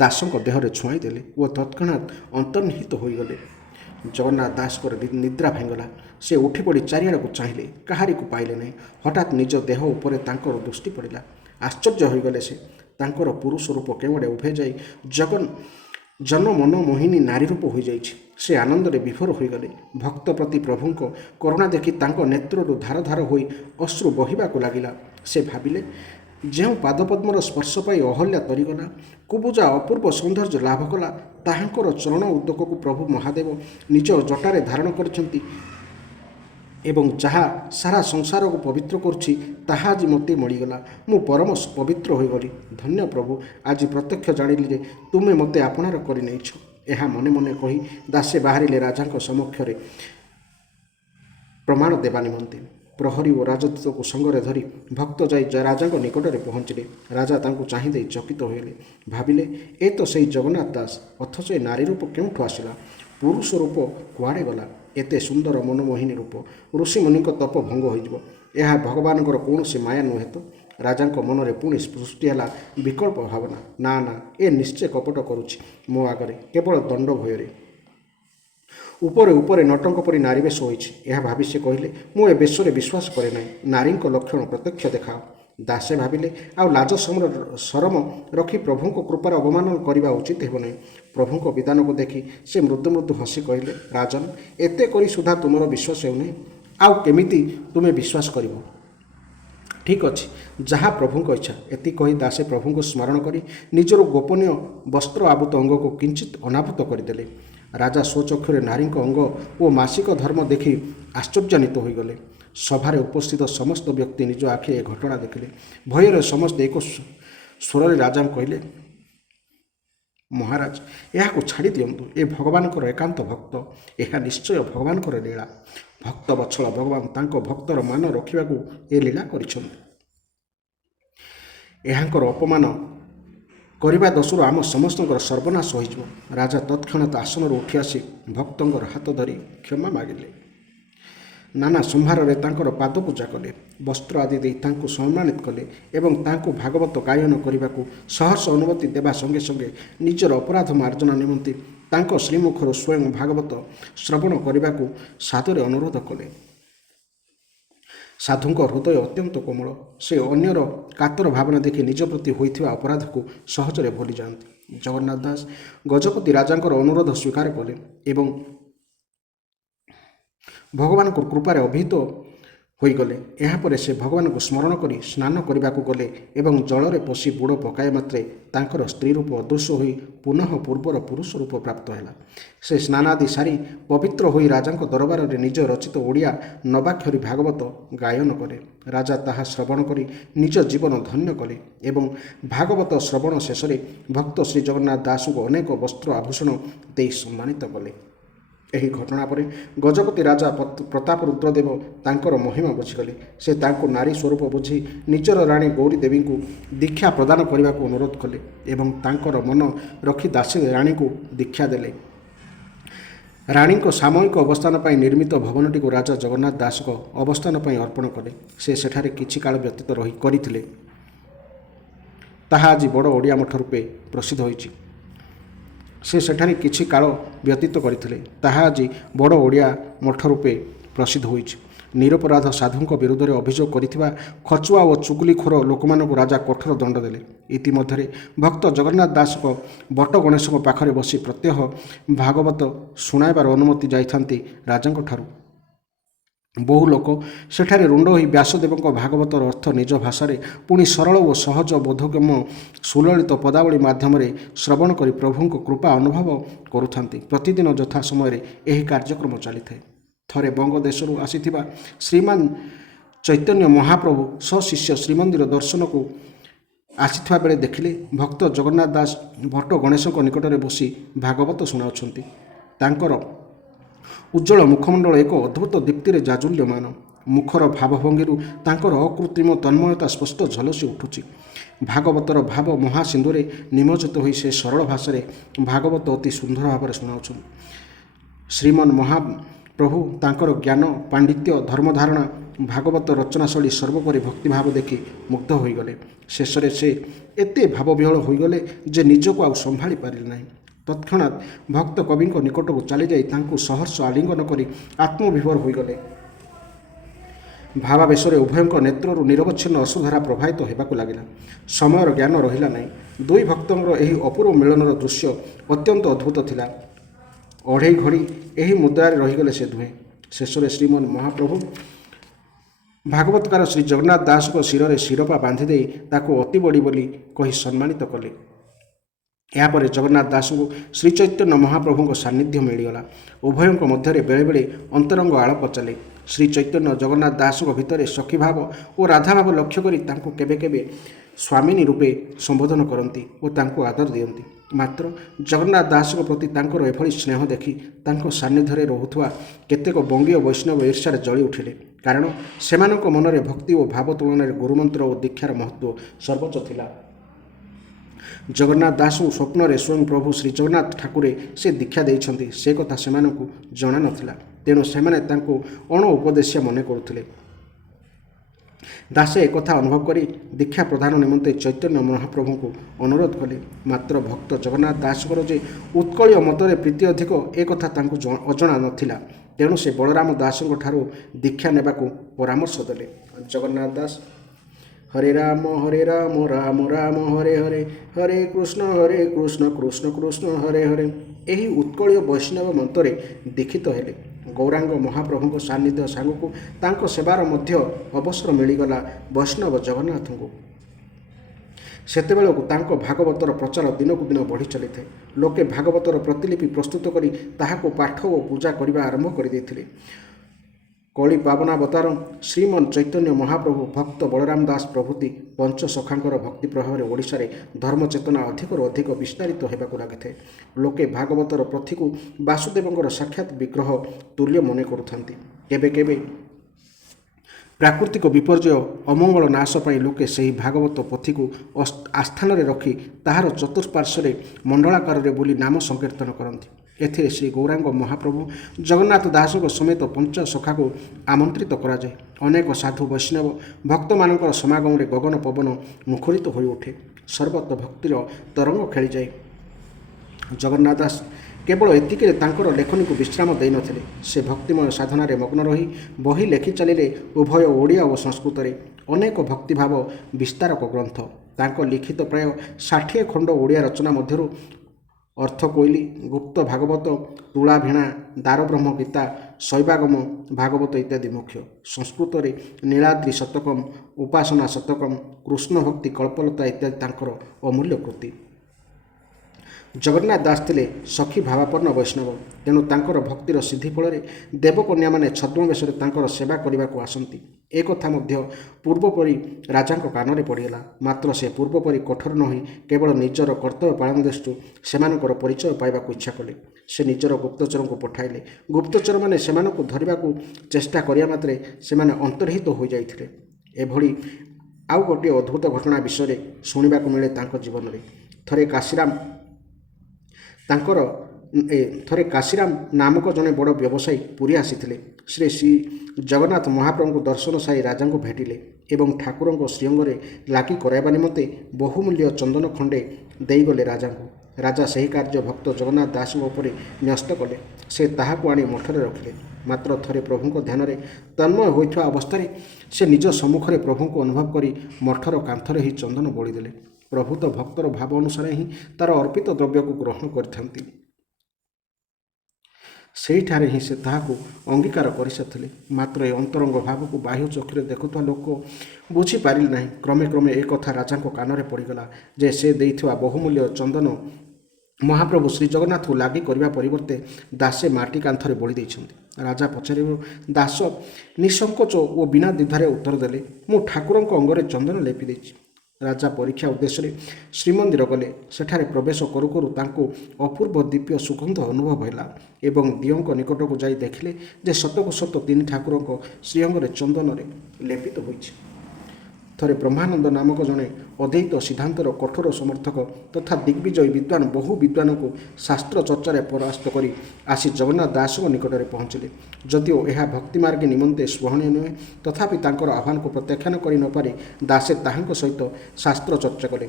ଦାସଙ୍କ ଦେହରେ ଛୁଆଇ ଦେଲେ ଓ ତତ୍କ୍ଷଣାତ୍ ଅନ୍ତର୍ନିହିତ ହୋଇଗଲେ। ଜଗନ୍ନାଥ ଦାସଙ୍କର ନିଦ୍ରା ଭାଙ୍ଗିଗଲା। ସେ ଉଠି ପଡ଼ି ଚାରିଆଡ଼କୁ ଚାହିଁଲେ, କାହାରିକୁ ପାଇଲେ ନାହିଁ। ହଠାତ୍ ନିଜ ଦେହ ଉପରେ ତାଙ୍କର ଦୃଷ୍ଟି ପଡ଼ିଲା। ଆଶ୍ଚର୍ଯ୍ୟ ହୋଇଗଲେ ସେ। ତାଙ୍କର ପୁରୁଷ ରୂପ କେଉଁଆଡ଼େ ଉଭେ ଯାଇ ଜନମନମୋହିନୀ ନାରୀ ରୂପ ହୋଇଯାଇଛି। ସେ ଆନନ୍ଦରେ ବିଭୋର ହୋଇଗଲେ। ଭକ୍ତ ପ୍ରତି ପ୍ରଭୁଙ୍କ କରୁଣା ଦେଖି ତାଙ୍କ ନେତ୍ରରୁ ଧାର ଧାର ହୋଇ ଅଶ୍ରୁ ବହିବାକୁ ଲାଗିଲା। ସେ ଭାବିଲେ, ଯେଉଁ ପାଦପଦ୍ମର ସ୍ପର୍ଶ ପାଇ ଅହଲ୍ୟା ତରିଗଲା, କୁବୁଜା ଅପୂର୍ବ ସୌନ୍ଦର୍ଯ୍ୟ ଲାଭ କଲା, ତାହାଙ୍କର ଚରଣ ଉଦ୍ଦକକୁ ପ୍ରଭୁ ମହାଦେବ ନିଜ ଜଟାରେ ଧାରଣ କରିଛନ୍ତି ଏବଂ ଯାହା ସାରା ସଂସାରକୁ ପବିତ୍ର କରୁଛି, ତାହା ଆଜି ମୋତେ ମିଳିଗଲା। ମୁଁ ପରମ ପବିତ୍ର ହୋଇଗଲି। ଧନ୍ୟ ପ୍ରଭୁ, ଆଜି ପ୍ରତ୍ୟକ୍ଷ ଜାଣିଲି ଯେ ତୁମେ ମୋତେ ଆପଣାର କରିନେଇଛ। ଏହା ମନେ ମନେ କହି ଦାସେ ବାହାରିଲେ ରାଜାଙ୍କ ସମକ୍ଷରେ ପ୍ରମାଣ ଦେବା ନିମନ୍ତେ। ପ୍ରହରୀ ଓ ରାଜଦୂତକୁ ସଙ୍ଗରେ ଧରି ଭକ୍ତ ଯାଇ ରାଜାଙ୍କ ନିକଟରେ ପହଞ୍ଚିଲେ। ରାଜା ତାଙ୍କୁ ଚାହିଁ ଦେଇ ଚକିତ ହୋଇଗଲେ। ଭାବିଲେ, ଏ ତ ସେଇ ଜଗନ୍ନାଥ ଦାସ, ଅଥଚ ଏ ନାରୀ ରୂପ କେଉଁଠୁ ଆସିଲା? ପୁରୁଷ ରୂପ କୁଆଡ଼େ ଗଲା? ଏତେ ସୁନ୍ଦର ମନମୋହିନୀ ରୂପ, ଋଷିମୁନିଙ୍କ ତପ ଭଙ୍ଗ ହୋଇଯିବ। ଏହା ଭଗବାନଙ୍କର କୌଣସି ମାୟା ନୁହେଁ ତ? ରାଜାଙ୍କ ମନରେ ପୁଣି ସୃଷ୍ଟି ହେଲା ବିକଳ୍ପ ଭାବନା। ନା ନା, ଏ ନିଶ୍ଚୟ କପଟ କରୁଛି ମୋ ଆଗରେ, କେବଳ ଦଣ୍ଡ ଭୟରେ। ଉପରେ ଉପରେ ନଟଙ୍କ ପରି ନାରୀ ବେଶ ହୋଇଛି। ଏହା ଭାବି ସେ କହିଲେ, ମୁଁ ଏ ବେଶରେ ବିଶ୍ୱାସ କରେ ନାହିଁ। ନାରୀଙ୍କ ଲକ୍ଷଣ ପ୍ରତ୍ୟକ୍ଷ ଦେଖାଅ। ଦାସେ ଭାବିଲେ, ଆଉ ଲାଜ ସରମ ରଖି ପ୍ରଭୁଙ୍କ କୃପାର ଅବମାନନା କରିବା ଉଚିତ ହେବ ନାହିଁ। ପ୍ରଭୁଙ୍କ ବିଧାନକୁ ଦେଖି ସେ ମୃଦୁ ମୃଦୁ ହସି କହିଲେ, ରାଜନ, ଏତେ କରି ସୁଦ୍ଧା ତୁମର ବିଶ୍ୱାସ ହେଉନାହିଁ। ଆଉ କେମିତି ତୁମେ ବିଶ୍ୱାସ କରିବ? ଠିକ୍ ଅଛି, ଯାହା ପ୍ରଭୁଙ୍କ ଇଚ୍ଛା। ଏତିକି କହି ଦାସେ ପ୍ରଭୁଙ୍କୁ ସ୍ମରଣ କରି ନିଜର ଗୋପନୀୟ ବସ୍ତ୍ର ଆବୃତ ଅଙ୍ଗକୁ କିଞ୍ଚିତ୍ ଅନାବୃତ କରିଦେଲେ। ରାଜା ସ୍ୱଚକ୍ଷୁରେ ନାରୀଙ୍କ ଅଙ୍ଗ ଓ ମାସିକ ଧର୍ମ ଦେଖି ଆଶ୍ଚର୍ଯ୍ୟାନ୍ୱିତ ହୋଇଗଲେ। ସଭାରେ ଉପସ୍ଥିତ ସମସ୍ତ ବ୍ୟକ୍ତି ନିଜ ଆଖି ଏ ଘଟଣା ଦେଖିଲେ। ଭୟରେ ସମସ୍ତେ ଏକ ସ୍ୱରରେ ରାଜାଙ୍କୁ କହିଲେ, ମହାରାଜ, ଏହାକୁ ଛାଡ଼ି ଦିଅନ୍ତୁ। ଏ ଭଗବାନଙ୍କର ଏକାନ୍ତ ଭକ୍ତ। ଏହା ନିଶ୍ଚୟ ଭଗବାନଙ୍କର ଲୀଳା। ଭକ୍ତ ବତ୍ସଳ ଭଗବାନ ତାଙ୍କ ଭକ୍ତର ମାନ ରଖିବାକୁ ଏ ଲୀଳା କରିଛନ୍ତି। ଏହାଙ୍କର ଅପମାନ କରିବା ଦୋଷରୁ ଆମ ସମସ୍ତଙ୍କର ସର୍ବନାଶ ହୋଇଯିବ। ରାଜା ତତ୍କ୍ଷଣାତ୍ ଆସନରୁ ଉଠି ଆସି ଭକ୍ତଙ୍କର ହାତ ଧରି କ୍ଷମା ମାଗିଲେ। ନାନା ସମ୍ଭାରରେ ତାଙ୍କର ପାଦ ପୂଜା କଲେ, ବସ୍ତ୍ର ଆଦି ଦେଇ ତାଙ୍କୁ ସମ୍ମାନିତ କଲେ ଏବଂ ତାଙ୍କୁ ଭାଗବତ ଗାୟନ କରିବାକୁ ସହର୍ଷ ଅନୁମତି ଦେବା ସଙ୍ଗେ ସଙ୍ଗେ ନିଜର ଅପରାଧ ମାର୍ଜନା ନିମନ୍ତେ ତାଙ୍କ ଶ୍ରୀମୁଖରୁ ସ୍ୱୟଂ ଭାଗବତ ଶ୍ରବଣ କରିବାକୁ ସାଦରେ ଅନୁରୋଧ କଲେ। ସାଧୁଙ୍କ ହୃଦୟ ଅତ୍ୟନ୍ତ କୋମଳ। ସେ ଅନ୍ୟର କାତର ଭାବନା ଦେଖି ନିଜ ପ୍ରତି ହୋଇଥିବା ଅପରାଧକୁ ସହଜରେ ଭୁଲିଯାଆନ୍ତି। ଜଗନ୍ନାଥ ଦାସ ଗଜପତି ରାଜାଙ୍କର ଅନୁରୋଧ ସ୍ୱୀକାର କଲେ ଏବଂ ଭଗବାନଙ୍କ କୃପାରେ ଅଭିଭୂତ ହୋଇଗଲେ। ଏହାପରେ ସେ ଭଗବାନଙ୍କୁ ସ୍ମରଣ କରି ସ୍ନାନ କରିବାକୁ ଗଲେ ଏବଂ ଜଳରେ ପଶି ବୁଡ଼ ପକାଇବା ମାତ୍ରେ ତାଙ୍କର ସ୍ତ୍ରୀ ରୂପ ଅଦୃଶ୍ୟ ହୋଇ ପୁନଃ ପୂର୍ବର ପୁରୁଷ ରୂପ ପ୍ରାପ୍ତ ହେଲା। ସେ ସ୍ନାନାଦି ସାରି ପବିତ୍ର ହୋଇ ରାଜାଙ୍କ ଦରବାରରେ ନିଜ ରଚିତ ଓଡ଼ିଆ ନବାକ୍ଷରୀ ଭାଗବତ ଗାୟନ କଲେ। ରାଜା ତାହା ଶ୍ରବଣ କରି ନିଜ ଜୀବନ ଧନ୍ୟ କଲେ ଏବଂ ଭାଗବତ ଶ୍ରବଣ ଶେଷରେ ଭକ୍ତ ଶ୍ରୀ ଜଗନ୍ନାଥ ଦାସଙ୍କୁ ଅନେକ ବସ୍ତ୍ର ଆଭୂଷଣ ଦେଇ ସମ୍ମାନିତ କଲେ। ଏହି ଘଟଣା ପରେ ଗଜପତି ରାଜା ପ୍ରତାପରୁଦ୍ରଦେବ ତାଙ୍କର ମହିମା ବୁଝିଗଲେ। ସେ ତାଙ୍କୁ ନାରୀ ସ୍ୱରୂପ ବୁଝି ନିଜର ରାଣୀ ଗୌରୀ ଦେବୀଙ୍କୁ ଦୀକ୍ଷା ପ୍ରଦାନ କରିବାକୁ ଅନୁରୋଧ କଲେ ଏବଂ ତାଙ୍କର ମନ ରଖି ଦାସୀ ରାଣୀଙ୍କୁ ଦୀକ୍ଷା ଦେଲେ। ରାଣୀଙ୍କ ସାମୟିକ ଅବସ୍ଥାନ ପାଇଁ ନିର୍ମିତ ଭବନଟିକୁ ରାଜା ଜଗନ୍ନାଥ ଦାସଙ୍କ ଅବସ୍ଥାନ ପାଇଁ ଅର୍ପଣ କଲେ। ସେ ସେଠାରେ କିଛି କାଳ ବ୍ୟତୀତ କରିଥିଲେ। ତାହା ଆଜି ବଡ଼ ଓଡ଼ିଆ ମଠ ରୂପେ ପ୍ରସିଦ୍ଧ ହୋଇଛି। ସେ ସେଠାରେ କିଛି କାଳ ବ୍ୟତୀତ କରିଥିଲେ। ତାହା ଆଜି ବଡ଼ ଓଡ଼ିଆ ମଠ ରୂପେ ପ୍ରସିଦ୍ଧ ହୋଇଛି। ନିରପରାଧ ସାଧୁଙ୍କ ବିରୁଦ୍ଧରେ ଅଭିଯୋଗ କରିଥିବା ଖଚୁଆ ଓ ଚୁଗୁଲିଖୋର ଲୋକମାନଙ୍କୁ ରାଜା କଠୋର ଦଣ୍ଡ ଦେଲେ। ଇତିମଧ୍ୟରେ ଭକ୍ତ ଜଗନ୍ନାଥ ଦାସଙ୍କ ବଟ ଗଣେଶଙ୍କ ପାଖରେ ବସି ପ୍ରତ୍ୟହ ଭାଗବତ ଶୁଣାଇବାର ଅନୁମତି ଯାଇଥାନ୍ତି ରାଜାଙ୍କଠାରୁ। ବହୁ ଲୋକ ସେଠାରେ ରୁଣ୍ଡ ହୋଇ ବ୍ୟାସଦେବଙ୍କ ଭାଗବତର ଅର୍ଥ ନିଜ ଭାଷାରେ ପୁଣି ସରଳ ଓ ସହଜ ବୋଧଗମ୍ୟ ସୁଲଳିତ ପଦାବଳୀ ମାଧ୍ୟମରେ ଶ୍ରବଣ କରି ପ୍ରଭୁଙ୍କ କୃପା ଅନୁଭବ କରୁଥାନ୍ତି। ପ୍ରତିଦିନ ଯଥା ସମୟରେ ଏହି କାର୍ଯ୍ୟକ୍ରମ ଚାଲିଥାଏ। ଥରେ ବଙ୍ଗ ଦେଶରୁ ଆସିଥିବା ଶ୍ରୀମାନ ଚୈତନ୍ୟ ମହାପ୍ରଭୁ ସଶିଷ୍ୟ ଶ୍ରୀମନ୍ଦିର ଦର୍ଶନକୁ ଆସିଥିବା ବେଳେ ଦେଖିଲେ ଭକ୍ତ ଜଗନ୍ନାଥ ଦାସ ଭଟ୍ଟ ଗଣେଶଙ୍କ ନିକଟରେ ବସି ଭାଗବତ ଶୁଣାଉଛନ୍ତି। ତାଙ୍କର ଉଜ୍ଜଳ ମୁଖମଣ୍ଡଳ ଏକ ଅଦ୍ଭୁତ ଦୀପ୍ତିରେ ଜାଜୁଲ୍ୟମାନ। ମୁଖର ଭାବଭଙ୍ଗୀରୁ ତାଙ୍କର ଅକୃତ୍ରିମ ତନ୍ମୟତା ସ୍ପଷ୍ଟ ଝଲସି ଉଠୁଛି। ଭାଗବତର ଭାବ ମହାସିନ୍ଧୁରେ ନିମଜ୍ଜିତ ହୋଇ ସେ ସରଳ ଭାଷାରେ ଭାଗବତ ଅତି ସୁନ୍ଦର ଭାବରେ ଶୁଣାଉଛନ୍ତି। ଶ୍ରୀମନ୍ ମହାପ୍ରଭୁ ତାଙ୍କର ଜ୍ଞାନ, ପାଣ୍ଡିତ୍ୟ, ଧର୍ମଧାରଣା, ଭାଗବତ ରଚନାଶୈଳୀ ସର୍ବୋପରି ଭକ୍ତିଭାବ ଦେଖି ମୁଗ୍ଧ ହୋଇଗଲେ। ଶେଷରେ ସେ ଏତେ ଭାବବିହ୍ୱଳ ହୋଇଗଲେ ଯେ ନିଜକୁ ଆଉ ସମ୍ଭାଳି ପାରିଲେ ନାହିଁ। ତତ୍କ୍ଷଣାତ୍ ଭକ୍ତ କବିଙ୍କ ନିକଟକୁ ଚାଲିଯାଇ ତାଙ୍କୁ ସହର୍ଷ ଆଲିଙ୍ଗନ କରି ଆତ୍ମବିଭୋର ହୋଇଗଲେ। ଭାବାବେଶରେ ଉଭୟଙ୍କ ନେତ୍ରରୁ ନିରବଚ୍ଛିନ୍ନ ଅଶ୍ରୁଧାରା ପ୍ରବାହିତ ହେବାକୁ ଲାଗିଲା। ସମୟର ଜ୍ଞାନ ରହିଲା ନାହିଁ। ଦୁଇ ଭକ୍ତଙ୍କର ଏହି ଅପୂର୍ବ ମିଳନର ଦୃଶ୍ୟ ଅତ୍ୟନ୍ତ ଅଦ୍ଭୁତ ଥିଲା। ଅଢ଼େଇ ଘଡ଼ି ଏହି ମୁଦ୍ରାରେ ରହିଗଲେ ସେ ଦୁହେଁ। ଶେଷରେ ଶ୍ରୀମନ୍ ମହାପ୍ରଭୁ ଭାଗବତକାର ଶ୍ରୀ ଜଗନ୍ନାଥ ଦାସଙ୍କ ଶିରରେ ଶିରପା ବାନ୍ଧିଦେଇ ତାକୁ ଅତି ବଡ଼ି ବୋଲି କହି ସମ୍ମାନିତ କଲେ। ଏହାପରେ ଜଗନ୍ନାଥ ଦାସଙ୍କୁ ଶ୍ରୀଚୈତନ୍ୟ ମହାପ୍ରଭୁଙ୍କ ସାନ୍ନିଧ୍ୟ ମିଳିଗଲା। ଉଭୟଙ୍କ ମଧ୍ୟରେ ବେଳେବେଳେ ଅନ୍ତରଙ୍ଗ ଆଳାପ ଚାଲେ। ଶ୍ରୀ ଚୈତନ୍ୟ ଜଗନ୍ନାଥ ଦାସଙ୍କ ଭିତରେ ସଖୀଭାବ ଓ ରାଧାଭାବ ଲକ୍ଷ୍ୟ କରି ତାଙ୍କୁ କେବେ କେବେ ସ୍ୱାମିନୀ ରୂପେ ସମ୍ବୋଧନ କରନ୍ତି ଓ ତାଙ୍କୁ ଆଦର ଦିଅନ୍ତି। ମାତ୍ର ଜଗନ୍ନାଥ ଦାସଙ୍କ ପ୍ରତି ତାଙ୍କର ଏଭଳି ସ୍ନେହ ଦେଖି ତାଙ୍କ ସାନ୍ନିଧ୍ୟରେ ରହୁଥିବା କେତେକ ବଙ୍ଗୀୟ ବୈଷ୍ଣବ ଈର୍ଷାରେ ଜଳି ଉଠିଲେ। କାରଣ ସେମାନଙ୍କ ମନରେ ଭକ୍ତି ଓ ଭାବ ତୁଳନାରେ ଗୁରୁମନ୍ତ୍ର ଓ ଦୀକ୍ଷାର ମହତ୍ତ୍ୱ ସର୍ବୋଚ୍ଚ ଥିଲା। ଜଗନ୍ନାଥ ଦାସଙ୍କୁ ସ୍ୱପ୍ନରେ ସ୍ୱୟଂ ପ୍ରଭୁ ଶ୍ରୀଜଗନ୍ନାଥ ଠାକୁରେ ସେ ଦୀକ୍ଷା ଦେଇଛନ୍ତି ସେ କଥା ସେମାନଙ୍କୁ ଜଣା ନଥିଲା। ତେଣୁ ସେମାନେ ତାଙ୍କୁ ଅଣ ଉପଦେଶିଆ ମନେ କରୁଥିଲେ। ଦାସେ ଏକଥା ଅନୁଭବ କରି ଦୀକ୍ଷା ପ୍ରଦାନ ନିମନ୍ତେ ଚୈତନ୍ୟ ମହାପ୍ରଭୁଙ୍କୁ ଅନୁରୋଧ କଲେ। ମାତ୍ର ଭକ୍ତ ଜଗନ୍ନାଥ ଦାସଙ୍କର ଯେ ଉତ୍କଳୀୟ ମତରେ ପ୍ରୀତି ଅଧିକ ଏକଥା ତାଙ୍କୁ ଅଜଣା ନଥିଲା। ତେଣୁ ସେ ବଳରାମ ଦାସଙ୍କ ଠାରୁ ଦୀକ୍ଷା ନେବାକୁ ପରାମର୍ଶ ଦେଲେ। ଜଗନ୍ନାଥ ଦାସ ହରେ ରାମ ରାମ ରାମ ହରେ ହରେ, ହରେ କୃଷ୍ଣ କୃଷ୍ଣ କୃଷ୍ଣ ହରେ ହରେ ଏହି ଉତ୍କଳୀୟ ବୈଷ୍ଣବ ମନ୍ତରେ ଦୀକ୍ଷିତ ହେଲେ। ଗୌରାଙ୍ଗ ମହାପ୍ରଭୁଙ୍କ ସାନ୍ନିଧ୍ୟ ସାଙ୍ଗକୁ ତାଙ୍କ ସେବାର ମଧ୍ୟ ଅବସର ମିଳିଗଲା ବୈଷ୍ଣବ ଜଗନ୍ନାଥଙ୍କୁ। ସେତେବେଳକୁ ତାଙ୍କ ଭାଗବତର ପ୍ରଚାର ଦିନକୁ ଦିନ ବଢ଼ି ଚାଲିଥାଏ। ଲୋକେ ଭାଗବତର ପ୍ରତିଲିପି ପ୍ରସ୍ତୁତ କରି ତାହାକୁ ପାଠ ଓ ପୂଜା କରିବା ଆରମ୍ଭ କରିଦେଇଥିଲେ। କଳି ପାବନାବତାର ଶ୍ରୀମନ୍ ଚୈତନ୍ୟ ମହାପ୍ରଭୁ, ଭକ୍ତ ବଳରାମ ଦାସ ପ୍ରଭୃତି ପଞ୍ଚସଖାଙ୍କର ଭକ୍ତି ପ୍ରଭାବରେ ଓଡ଼ିଶାରେ ଧର୍ମଚେତନା ଅଧିକରୁ ଅଧିକ ବିସ୍ତାରିତ ହେବାକୁ ଲାଗିଥାଏ। ଲୋକେ ଭାଗବତର ପୋଥିକୁ ବାସୁଦେବଙ୍କର ସାକ୍ଷାତ ବିଗ୍ରହ ତୁଲ୍ୟ ମନେ କରୁଥାନ୍ତି। କେବେ କେବେ ପ୍ରାକୃତିକ ବିପର୍ଯ୍ୟୟ ଅମଙ୍ଗଳ ନାଶ ପାଇଁ ଲୋକେ ସେହି ଭାଗବତ ପୋଥିକୁ ଆସ୍ଥାନରେ ରଖି ତାହାର ଚତୁଃପାର୍ଶ୍ୱରେ ମଣ୍ଡଳାକାରରେ ବୁଲି ନାମ ସଂକୀର୍ତ୍ତନ କରନ୍ତି। ଏଥିରେ ଶ୍ରୀ ଗୌରାଙ୍ଗ ମହାପ୍ରଭୁ ଜଗନ୍ନାଥ ଦାସଙ୍କ ସମେତ ପଞ୍ଚସଖାକୁ ଆମନ୍ତ୍ରିତ କରାଯାଏ। ଅନେକ ସାଧୁ ବୈଷ୍ଣବ ଭକ୍ତମାନଙ୍କର ସମାଗମରେ ଗଗନ ପବନ ମୁଖରିତ ହୋଇଉଠେ। ସର୍ବତ୍ର ଭକ୍ତିର ତରଙ୍ଗ ଖେଳିଯାଏ। ଜଗନ୍ନାଥ ଦାସ କେବଳ ଏତିକିରେ ତାଙ୍କର ଲେଖନୀକୁ ବିଶ୍ରାମ ଦେଇନଥିଲେ। ସେ ଭକ୍ତିମୟ ସାଧନାରେ ମଗ୍ନ ରହି ବହି ଲେଖି ଚାଲିଲେ। ଉଭୟ ଓଡ଼ିଆ ଓ ସଂସ୍କୃତରେ ଅନେକ ଭକ୍ତିଭାବ ବିସ୍ତାରକ ଗ୍ରନ୍ଥ। ତାଙ୍କ ଲିଖିତ ପ୍ରାୟ 60 ଖଣ୍ଡ ଓଡ଼ିଆ ରଚନା ମଧ୍ୟରୁ ଅର୍ଥକୋଇଲି, ଗୁପ୍ତ ଭାଗବତ, ତୁଳାଭିଣା, ଦାରବ୍ରହ୍ମ ଗୀତା, ଶୈବାଗମ ଭାଗବତ ଇତ୍ୟାଦି ମୁଖ୍ୟ। ସଂସ୍କୃତରେ ନୀଳାଦ୍ରି ଶତକମ୍, ଉପାସନା ଶତକମ୍, କୃଷ୍ଣଭକ୍ତି କଳ୍ପଲତା ଇତ୍ୟାଦି ତାଙ୍କର ଅମୂଲ୍ୟ କୃତି। ଜଗନ୍ନାଥ ଦାସ ଥିଲେ ସଖୀ ଭାବାପନ୍ନ ବୈଷ୍ଣବ। ତେଣୁ ତାଙ୍କର ଭକ୍ତିର ସିଦ୍ଧି ଫଳରେ ଦେବକନ୍ୟାମାନେ ଛଦ୍ମବେଶରେ ତାଙ୍କର ସେବା କରିବାକୁ ଆସନ୍ତି। ଏକଥା ମଧ୍ୟ ପୂର୍ବପରି ରାଜାଙ୍କ କାନରେ ପଡ଼ିଗଲା। ମାତ୍ର ସେ ପୂର୍ବପରି କଠୋର ନ ହୋଇ କେବଳ ନିଜର କର୍ତ୍ତବ୍ୟ ପାଳନ ଦୃଷ୍ଟିରୁ ସେମାନଙ୍କର ପରିଚୟ ପାଇବାକୁ ଇଚ୍ଛା କଲେ। ସେ ନିଜର ଗୁପ୍ତଚରଙ୍କୁ ପଠାଇଲେ। ଗୁପ୍ତଚରମାନେ ସେମାନଙ୍କୁ ଧରିବାକୁ ଚେଷ୍ଟା କରିବା ମାତ୍ରେ ସେମାନେ ଅନ୍ତର୍ହିତ ହୋଇଯାଇଥିଲେ। ଏଭଳି ଆଉ ଗୋଟିଏ ଅଦ୍ଭୁତ ଘଟଣା ବିଷୟରେ ଶୁଣିବାକୁ ମିଳେ ତାଙ୍କ ଜୀବନରେ। ଥରେ କାଶୀରାମ ନାମକ ଜଣେ ବଡ଼ ବ୍ୟବସାୟୀ ପୁରୀ ଆସିଥିଲେ। ଶ୍ରୀ ଜଗନ୍ନାଥ ମହାପ୍ରଭୁଙ୍କୁ ଦର୍ଶନ ସାରି ରାଜାଙ୍କୁ ଭେଟିଲେ ଏବଂ ଠାକୁରଙ୍କ ଶ୍ରୀଅଙ୍ଗରେ ଲାଗି କରାଇବା ନିମନ୍ତେ ବହୁମୂଲ୍ୟ ଚନ୍ଦନ ଖଣ୍ଡେ ଦେଇଗଲେ ରାଜାଙ୍କୁ। ରାଜା ସେହି କାର୍ଯ୍ୟ ଭକ୍ତ ଜଗନ୍ନାଥ ଦାସଙ୍କ ଉପରେ ନ୍ୟସ୍ତ କଲେ। ସେ ତାହାକୁ ଆଣି ମଠରେ ରଖିଲେ। ମାତ୍ର ଥରେ ପ୍ରଭୁଙ୍କ ଧ୍ୟାନରେ ତନ୍ମୟ ହୋଇଥିବା ଅବସ୍ଥାରେ ସେ ନିଜ ସମ୍ମୁଖରେ ପ୍ରଭୁଙ୍କୁ ଅନୁଭବ କରି ମଠର କାନ୍ଥରେ ହିଁ ଚନ୍ଦନ ବୋଳିଦେଲେ। ପ୍ରଭୁ ତ ଭକ୍ତର ଭାବ ଅନୁସାରେ ହିଁ ତାର ଅର୍ପିତ ଦ୍ରବ୍ୟକୁ ଗ୍ରହଣ କରିଥାନ୍ତି। ସେହିଠାରେ ହିଁ ସେ ତାହାକୁ ଅଙ୍ଗୀକାର କରିସାରିଥିଲେ। ମାତ୍ର ଏ ଅନ୍ତରଙ୍ଗ ଭାବକୁ ବାହ୍ୟ ଚକ୍ଷୁରେ ଦେଖୁଥିବା ଲୋକ ବୁଝିପାରିଲେ ନାହିଁ। କ୍ରମେ କ୍ରମେ ଏ କଥା ରାଜାଙ୍କ କାନରେ ପଡ଼ିଗଲା ଯେ ସେ ଦେଇଥିବା ବହୁମୂଲ୍ୟ ଚନ୍ଦନ ମହାପ୍ରଭୁ ଶ୍ରୀ ଜଗନ୍ନାଥଙ୍କୁ ଲାଗି କରିବା ପରିବର୍ତ୍ତେ ଦାସେ ମାଟି କାନ୍ଥରେ ବୋଳି ଦେଇଛନ୍ତି। ରାଜା ପଚାରିବାରୁ ଦାସ ନିଃସଙ୍କୋଚ ଓ ବିନା ଦ୍ୱିଧାରେ ଉତ୍ତର ଦେଲେ, ମୁଁ ଠାକୁରଙ୍କ ଅଙ୍ଗରେ ଚନ୍ଦନ ଲେପି ଦେଇଛି। ରାଜା ପରୀକ୍ଷା ଉଦ୍ଦେଶ୍ୟରେ ଶ୍ରୀମନ୍ଦିର ଗଲେ। ସେଠାରେ ପ୍ରବେଶ କରୁ କରୁ ତାଙ୍କୁ ଅପୂର୍ବ ଦିବ୍ୟ ସୁଗନ୍ଧ ଅନୁଭବ ହେଲା ଏବଂ ଦିଅଙ୍କ ନିକଟକୁ ଯାଇ ଦେଖିଲେ ଯେ ସତକୁ ସତ ତିନି ଠାକୁରଙ୍କ ଶ୍ରୀଅଙ୍ଗରେ ଚନ୍ଦନରେ ଲେପିତ ହୋଇଛି। ଥରେ ବ୍ରହ୍ମାନନ୍ଦ ନାମକ ଜଣେ ଅଦ୍ୱୈତ ସିଦ୍ଧାନ୍ତର କଠୋର ସମର୍ଥକ ତଥା ଦିଗ୍ବିଜୟୀ ବିଦ୍ୱାନ ବହୁ ବିଦ୍ୱାନଙ୍କୁ ଶାସ୍ତ୍ର ଚର୍ଚ୍ଚାରେ ପରାସ୍ତ କରି ଆସି ଜଗନ୍ନାଥ ଦାସଙ୍କ ନିକଟରେ ପହଞ୍ଚିଲେ। ଯଦିଓ ଏହା ଭକ୍ତିମାର୍ଗୀ ନିମନ୍ତେ ସ୍ପୃହଣୀୟ ନୁହେଁ, ତଥାପି ତାଙ୍କର ଆହ୍ୱାନକୁ ପ୍ରତ୍ୟାଖ୍ୟାନ କରି ନ ପାରି ଦାସେ ତାହାଙ୍କ ସହିତ ଶାସ୍ତ୍ର ଚର୍ଚ୍ଚା କଲେ।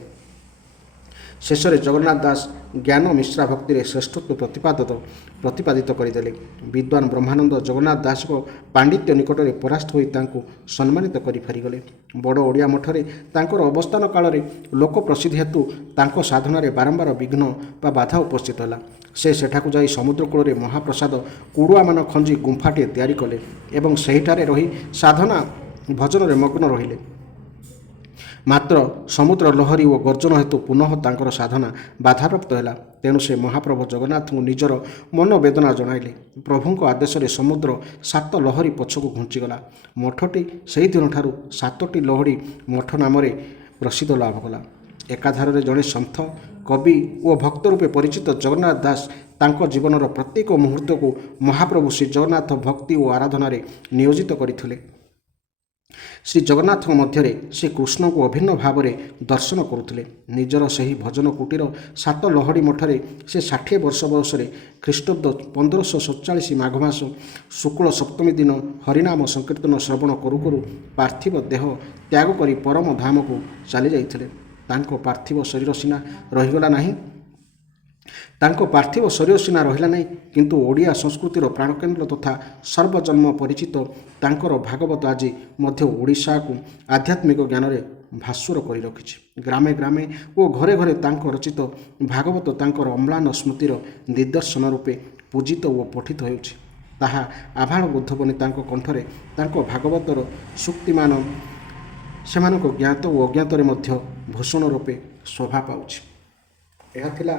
ଶେଷରେ ଜଗନ୍ନାଥ ଦାସ ଜ୍ଞାନ ମିଶ୍ରା ଭକ୍ତିରେ ଶ୍ରେଷ୍ଠତ୍ୱ ପ୍ରତିପାଦିତ କରିଦେଲେ। ବିଦ୍ୱାନ ବ୍ରହ୍ମାନନ୍ଦ ଜଗନ୍ନାଥ ଦାସଙ୍କ ପାଣ୍ଡିତ୍ୟ ନିକଟରେ ପରାସ୍ତ ହୋଇ ତାଙ୍କୁ ସମ୍ମାନିତ କରି ଫେରିଗଲେ। ବଡ଼ ଓଡ଼ିଆ ମଠରେ ତାଙ୍କର ଅବସ୍ଥାନ କାଳରେ ଲୋକ ପ୍ରସିଦ୍ଧି ହେତୁ ତାଙ୍କ ସାଧନାରେ ବାରମ୍ବାର ବିଘ୍ନ ବା ବାଧା ଉପସ୍ଥିତ ହେଲା। ସେ ସେଠାକୁ ଯାଇ ସମୁଦ୍ର କୂଳରେ ମହାପ୍ରସାଦ କୁଡ଼ୁଆମାନ ଖଞ୍ଜି ଗୁମ୍ଫାଟିଏ ତିଆରି କଲେ ଏବଂ ସେହିଠାରେ ରହି ସାଧନା ଭଜନରେ ମଗ୍ନ ରହିଲେ। ମାତ୍ର ସମୁଦ୍ର ଲହରୀ ଓ ଗର୍ଜନ ହେତୁ ପୁନଃ ତାଙ୍କର ସାଧନା ବାଧାପ୍ରାପ୍ତ ହେଲା। ତେଣୁ ସେ ମହାପ୍ରଭୁ ଜଗନ୍ନାଥଙ୍କୁ ନିଜର ମନୋବେଦନା ଜଣାଇଲେ। ପ୍ରଭୁଙ୍କ ଆଦେଶରେ ସମୁଦ୍ର 7 ଲହରୀ ପଛକୁ ଘୁଞ୍ଚିଗଲା। ମଠଟି ସେହିଦିନଠାରୁ 7ଟି ଲହରୀ ମଠ ନାମରେ ପ୍ରସିଦ୍ଧ ଲାଭ କଲା। ଏକାଧାରରେ ଜଣେ ସନ୍ଥ, କବି ଓ ଭକ୍ତ ରୂପେ ପରିଚିତ ଜଗନ୍ନାଥ ଦାସ ତାଙ୍କ ଜୀବନର ପ୍ରତ୍ୟେକ ମୁହୂର୍ତ୍ତକୁ ମହାପ୍ରଭୁ ଶ୍ରୀ ଜଗନ୍ନାଥ ଭକ୍ତି ଓ ଆରାଧନାରେ ନିୟୋଜିତ କରିଥିଲେ। ଶ୍ରୀ ଜଗନ୍ନାଥଙ୍କ ମଧ୍ୟରେ ସେ କୃଷ୍ଣଙ୍କୁ ଅଭିନ୍ନ ଭାବରେ ଦର୍ଶନ କରୁଥିଲେ। ନିଜର ସେହି ଭଜନ କୁଟୀର 7 ଲହଡ଼ି ମଠରେ ସେ 60 ବର୍ଷ ବୟସରେ ଖ୍ରୀଷ୍ଟାବ୍ଦ 1547 ମାଘ ମାସ ଶୁକ୍ଳ ସପ୍ତମୀ ଦିନ ହରିନାମ ସଂକୀର୍ତ୍ତନ ଶ୍ରବଣ କରୁ କରୁ ପାର୍ଥିବ ଦେହ ତ୍ୟାଗ କରି ପରମ ଧାମକୁ ଚାଲି ଯାଇଥିଲେ। ତାଙ୍କ ପାର୍ଥିବ ଶରୀର ସିନା ରହିଗଲା ନାହିଁ କିନ୍ତୁ ଓଡ଼ିଆ ସଂସ୍କୃତିର ପ୍ରାଣକେନ୍ଦ୍ର ତଥା ସର୍ବଜନ୍ମ ପରିଚିତ ତାଙ୍କର ଭାଗବତ ଆଜି ମଧ୍ୟ ଓଡ଼ିଶାକୁ ଆଧ୍ୟାତ୍ମିକ ଜ୍ଞାନରେ ଭାସ୍ୱର କରି ରଖିଛି। ଗ୍ରାମେ ଗ୍ରାମେ ଓ ଘରେ ଘରେ ତାଙ୍କ ରଚିତ ଭାଗବତ ତାଙ୍କର ଅମ୍ଳାନ ସ୍ମୃତିର ନିଦର୍ଶନ ରୂପେ ପୂଜିତ ଓ ପଠିତ ହେଉଛି। ତାହା ଆଭାଳ ବୁଦ୍ଧବନି ତାଙ୍କ କଣ୍ଠରେ ତାଙ୍କ ଭାଗବତର ସୂକ୍ତିମାନ ସେମାନଙ୍କ ଜ୍ଞାତ ଓ ଅଜ୍ଞାତରେ ମଧ୍ୟ ଭୂଷଣ ରୂପେ ଶୋଭା ପାଉଛି। ଏହା ଥିଲା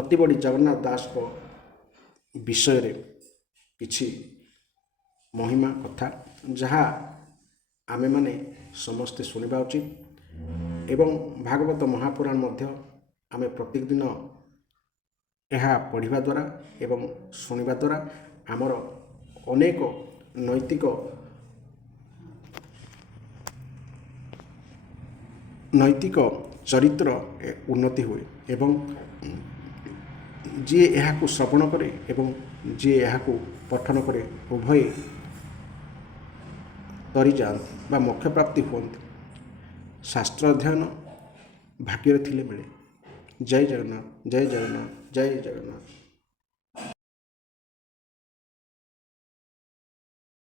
ଅତିବଡ଼ି ଜଗନ୍ନାଥ ଦାସଙ୍କ ବିଷୟରେ କିଛି ମହିମା କଥା, ଯାହା ଆମେମାନେ ସମସ୍ତେ ଶୁଣିବା ଉଚିତ ଏବଂ ଭାଗବତ ମହାପୁରାଣ ମଧ୍ୟ ଆମେ ପ୍ରତ୍ୟେକ ଦିନ ଏହା ପଢ଼ିବା ଦ୍ୱାରା ଏବଂ ଶୁଣିବା ଦ୍ୱାରା ଆମର ଅନେକ ନୈତିକ ଚରିତ୍ର ଉନ୍ନତି ହୁଏ ଏବଂ ଯିଏ ଏହାକୁ ଶ୍ରବଣ କରେ ଏବଂ ଯିଏ ଏହାକୁ ପଠନ କରେ ଉଭୟ ତରିଯାଆନ୍ତି ବା ମୋକ୍ଷ ପ୍ରାପ୍ତି ହୁଅନ୍ତି। ଶାସ୍ତ୍ର ଅଧ୍ୟୟନ ଭାଗ୍ୟରେ ଥିଲେ ମିଳେ। ଜୟ ଜଗନ୍ନାଥ, ଜୟ ଜଗନ୍ନାଥ, ଜୟ ଜଗନ୍ନାଥ।